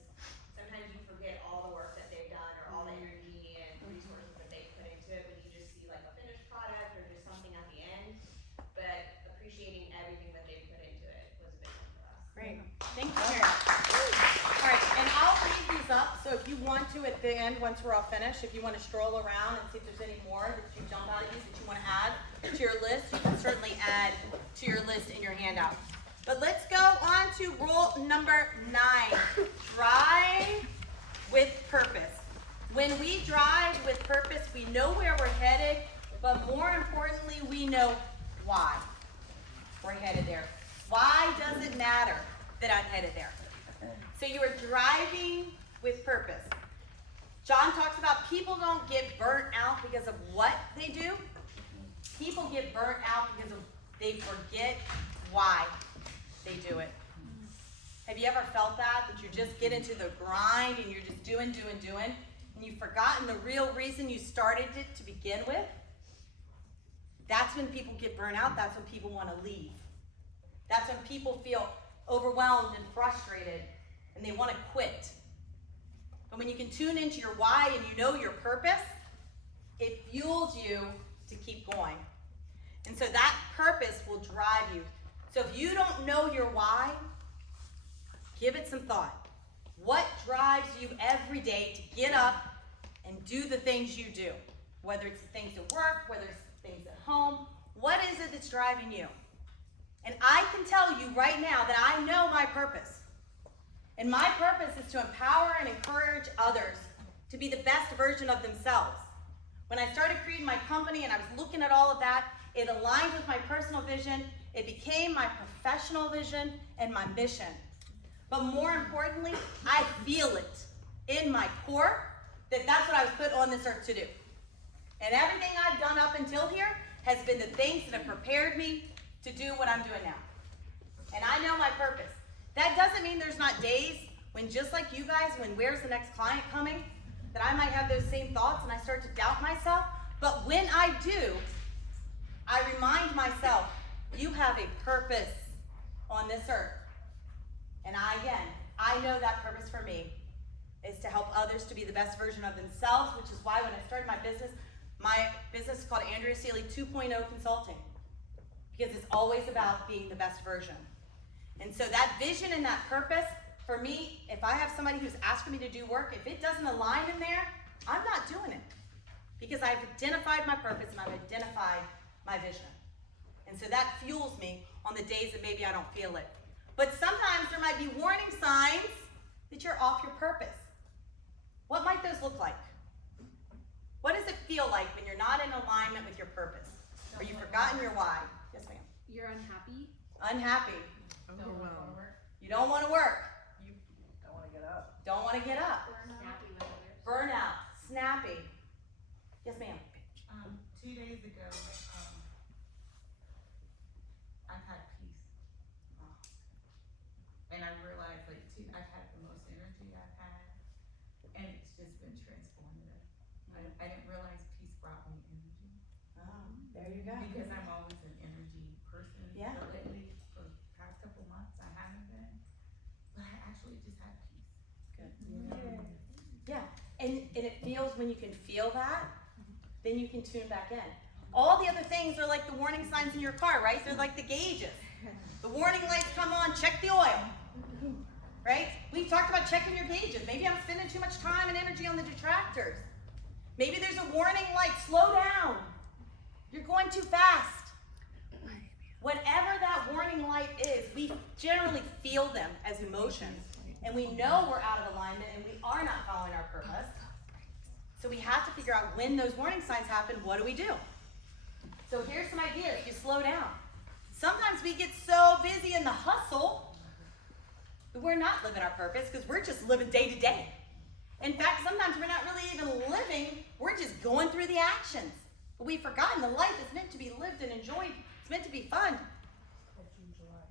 sometimes you forget all the work that they've done or all the energy and resources that they've put into it when you just see like a finished product or just something at the end. But appreciating everything that they've put into it was a big one for us. Great. Thank you, Karen. All right, and I'll leave these up, so if you want to at the end, once we're all finished, if you want to stroll around and see if there's any more that you jump out of these that you want to add to your list, you can certainly add to your list in your handout. But let's go on to rule number 9, drive with purpose. When we drive with purpose, we know where we're headed, but more importantly, we know why we're headed there. Why does it matter that I'm headed there? So you are driving with purpose. John talks about people don't get burnt out because of what they do. People get burnt out because of they forget why they do it. Have you ever felt that you just get into the grind and you're just doing, and you've forgotten the real reason you started it to begin with? That's when people get burnt out. That's when people want to leave. That's when people feel overwhelmed and frustrated and they want to quit. But when you can tune into your why and you know your purpose, it fuels you to keep going. And so that purpose will drive you. So if you don't know your why, give it some thought. What drives you every day to get up and do the things you do? Whether it's things at work, whether it's things at home, what is it that's driving you? And I can tell you right now that I know my purpose. And my purpose is to empower and encourage others to be the best version of themselves. When I started creating my company and I was looking at all of that, it aligned with my personal vision. It became my professional vision and my mission. But more importantly, I feel it in my core that that's what I was put on this earth to do. And everything I've done up until here has been the things that have prepared me to do what I'm doing now. And I know my purpose. That doesn't mean there's not days when, just like you guys, when where's the next client coming, that I might have those same thoughts and I start to doubt myself. But when I do, I remind myself, you have a purpose on this earth. And I know that purpose for me is to help others to be the best version of themselves, which is why when I started my business is called Andrea Sealey 2.0 Consulting, because it's always about being the best version. And so that vision and that purpose, for me, if I have somebody who's asking me to do work, if it doesn't align in there, I'm not doing it. Because I've identified my purpose and I've identified my vision. And so that fuels me on the days that maybe I don't feel it. But sometimes there might be warning signs that you're off your purpose. What might those look like? What does it feel like when you're not in alignment with your purpose? Or you've forgotten your why? Yes, ma'am. You're unhappy. Unhappy. Overwhelmed. You don't want to work. You don't want to get up. Don't want to get up. Snappy with others. Burnout. Snappy. Yes, ma'am. 2 days ago, I've had peace. And I realized, I've had the most energy I've had, and it's just been transformative. I didn't realize peace brought me energy. Oh, there you go. Because I'm always an energy person. Yeah. But lately, for the past couple months, I haven't been. But I actually just had peace. Good. You know? Yeah, and it feels, when you can feel that, then you can tune back in. All the other things are like the warning signs in your car, right? They're like the gauges. The warning lights come on, check the oil, right? We talked about checking your gauges. Maybe I'm spending too much time and energy on the detractors. Maybe there's a warning light, slow down. You're going too fast. Whatever that warning light is, we generally feel them as emotions. And we know we're out of alignment and we are not following our purpose. So we have to figure out when those warning signs happen, what do we do? So here's some ideas. You slow down. Sometimes we get so busy in the hustle that we're not living our purpose because we're just living day to day. In fact, sometimes we're not really even living, we're just going through the actions. But we've forgotten the life is meant to be lived and enjoyed. It's meant to be fun. June, July.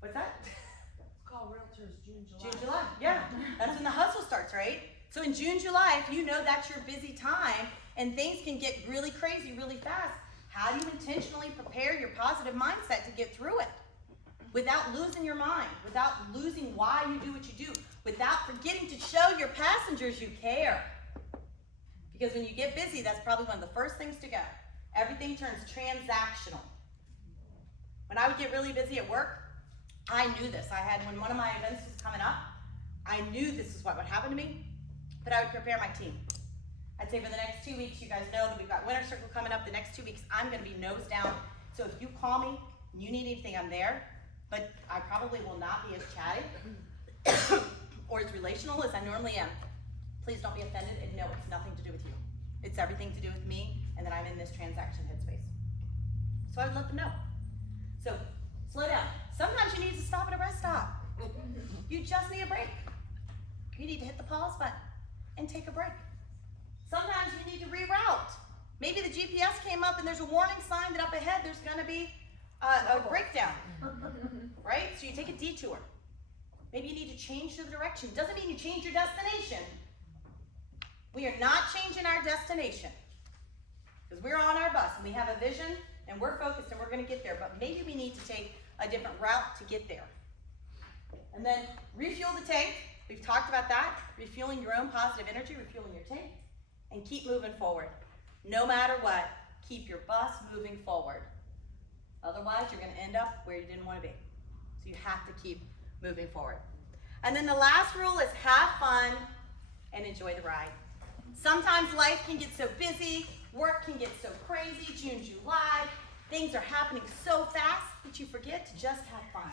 What's that? It's called Realtors June, July. June, July, yeah. That's when the hustle starts, right? So in June, July, if you know that's your busy time and things can get really crazy really fast, how do you intentionally prepare your positive mindset to get through it? Without losing your mind, without losing why you do what you do, without forgetting to show your passengers you care. Because when you get busy, that's probably one of the first things to go. Everything turns transactional. When I would get really busy at work, I knew this. When one of my events was coming up, I knew this is what would happen to me, but I would prepare my team. I'd say for the next 2 weeks, you guys know that we've got Winter Circle coming up. The next 2 weeks, I'm gonna be nose down. So if you call me, you need anything, I'm there, but I probably will not be as chatty or as relational as I normally am. Please don't be offended and no, it's nothing to do with you. It's everything to do with me and that I'm in this transaction headspace. So I would let them know. So slow down. Sometimes you need to stop at a rest stop. You just need a break. You need to hit the pause button and take a break. Sometimes you need to reroute. Maybe the GPS came up and there's a warning sign that up ahead there's gonna be a breakdown, right? So you take a detour. Maybe you need to change the direction. Doesn't mean you change your destination. We are not changing our destination because we're on our bus and we have a vision and we're focused and we're gonna get there, but maybe we need to take a different route to get there. And then refuel the tank. We've talked about that. Refueling your own positive energy, refueling your tank, and keep moving forward. No matter what, keep your bus moving forward. Otherwise, you're gonna end up where you didn't wanna be. So you have to keep moving forward. And then the last rule is have fun and enjoy the ride. Sometimes life can get so busy, work can get so crazy, June, July, things are happening so fast that you forget to just have fun.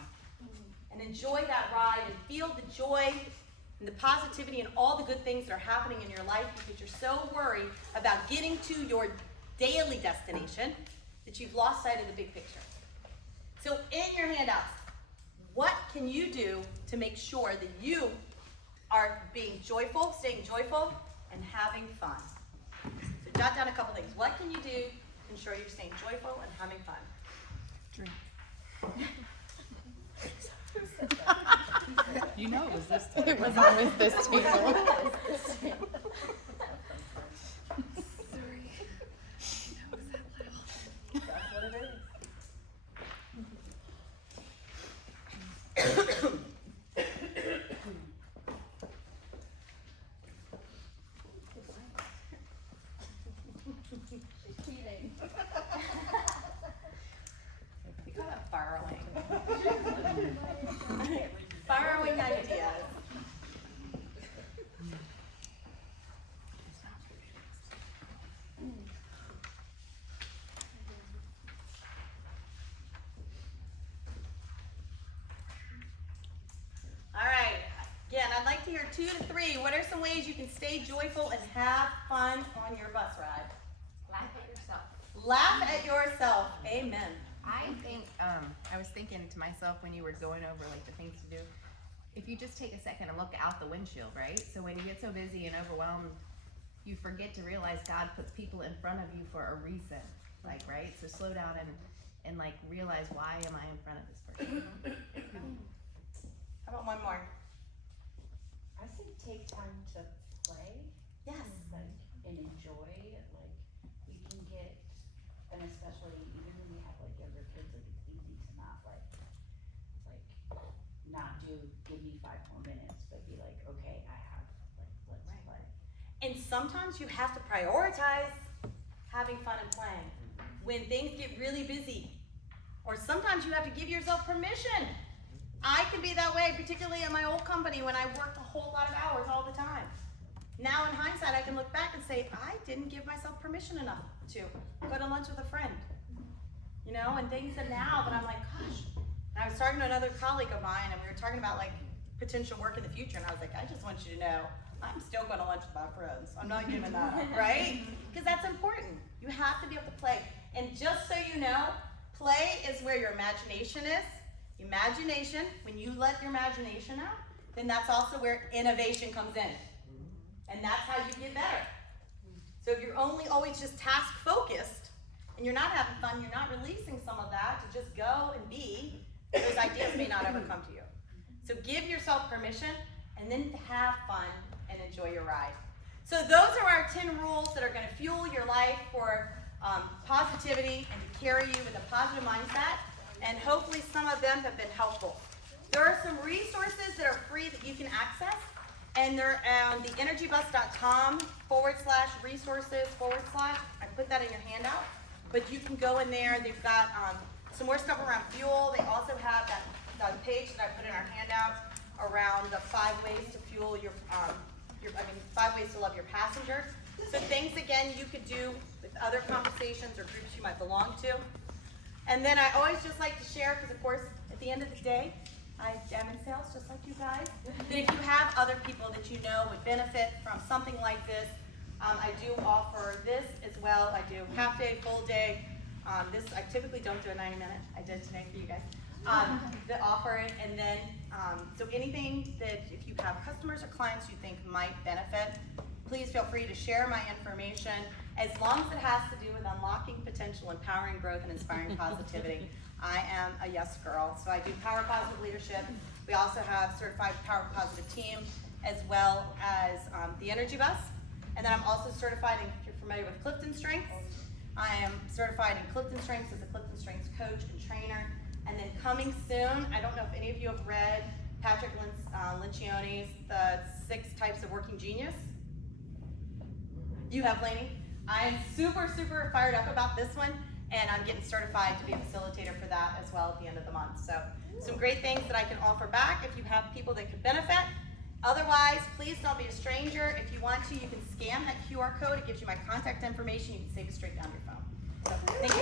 And enjoy that ride and feel the joy and the positivity and all the good things that are happening in your life because you're so worried about getting to your daily destination that you've lost sight of the big picture. So in your handouts, what can you do to make sure that you are being joyful, staying joyful, and having fun? So jot down a couple things. What can you do to ensure you're staying joyful and having fun? Drink. You know it was this table. It was always this table. That's what it is. She's cheating. We call that borrowing. Borrowing ideas. All right. Again, I'd like to hear 2 to 3. What are some ways you can stay joyful and have fun on your bus ride? Laugh at yourself. Laugh at yourself. Amen. I think, I was thinking to myself when you were going over like the things to do, if you just take a second and look out the windshield, right? So when you get so busy and overwhelmed, you forget to realize God puts people in front of you for a reason, like, right? So slow down and like realize, why am I in front of this person? How about one more? I say take time to play. Yes. Like, and enjoy. Like, you can get, and especially even when you have like younger kids, like it's easy to not not give me 5 more minutes, but be like, okay, I have, like, let's play. And sometimes you have to prioritize having fun and playing. when things get really busy. Or sometimes you have to give yourself permission. I can be that way, particularly in my old company when I worked a whole lot of hours all the time. Now in hindsight, I can look back and say, I didn't give myself permission enough to go to lunch with a friend. You know, and things that now that I'm like, gosh. And I was talking to another colleague of mine and we were talking about like potential work in the future. And I was like, I just want you to know, I'm still going to lunch with my friends. I'm not giving that up, right? Because that's important. You have to be able to play. And just so you know, play is where your imagination is. Imagination, when you let your imagination out, then that's also where innovation comes in. And that's how you get better. So if you're only always just task focused and you're not having fun, you're not releasing some of that to just go and be, those ideas may not ever come to you. So give yourself permission and then have fun and enjoy your ride. So those are our 10 rules that are going to fuel your life for positivity and to carry you with a positive mindset. And hopefully some of them have been helpful. There are some resources that are free that you can access. And they're on the energybus.com/resources/ I put that in your handout. But you can go in there. They've got some more stuff around fuel. They also have that page that I put in our handout around the 5 ways to fuel 5 ways to love your passengers. So things, again, you could do with other conversations or groups you might belong to. And then I always just like to share, because of course, at the end of the day, I am in sales just like you guys, that if you have other people that you know would benefit from something like this, I do offer this as well. I do half day, full day. This, I typically don't do a 90-minute. I did today for you guys. The offering, and then, so anything that if you have customers or clients you think might benefit, please feel free to share my information, as long as it has to do with unlocking potential, empowering growth, and inspiring positivity. I am a yes girl, so I do Power Positive Leadership. We also have certified Power Positive Team, as well as the Energy Bus. And then I'm also certified, if you're familiar with Clifton Strengths, I am certified in Clifton Strengths as a Clifton Strengths coach and trainer. And then coming soon, I don't know if any of you have read Patrick Lencioni's The 6 Types of Working Genius. You have, Lainey? I'm super, super fired up about this one, and I'm getting certified to be a facilitator for that as well at the end of the month. So some great things that I can offer back if you have people that could benefit. Otherwise, please don't be a stranger. If you want to, you can scan that QR code. It gives you my contact information. You can save it straight down your phone. So thank you.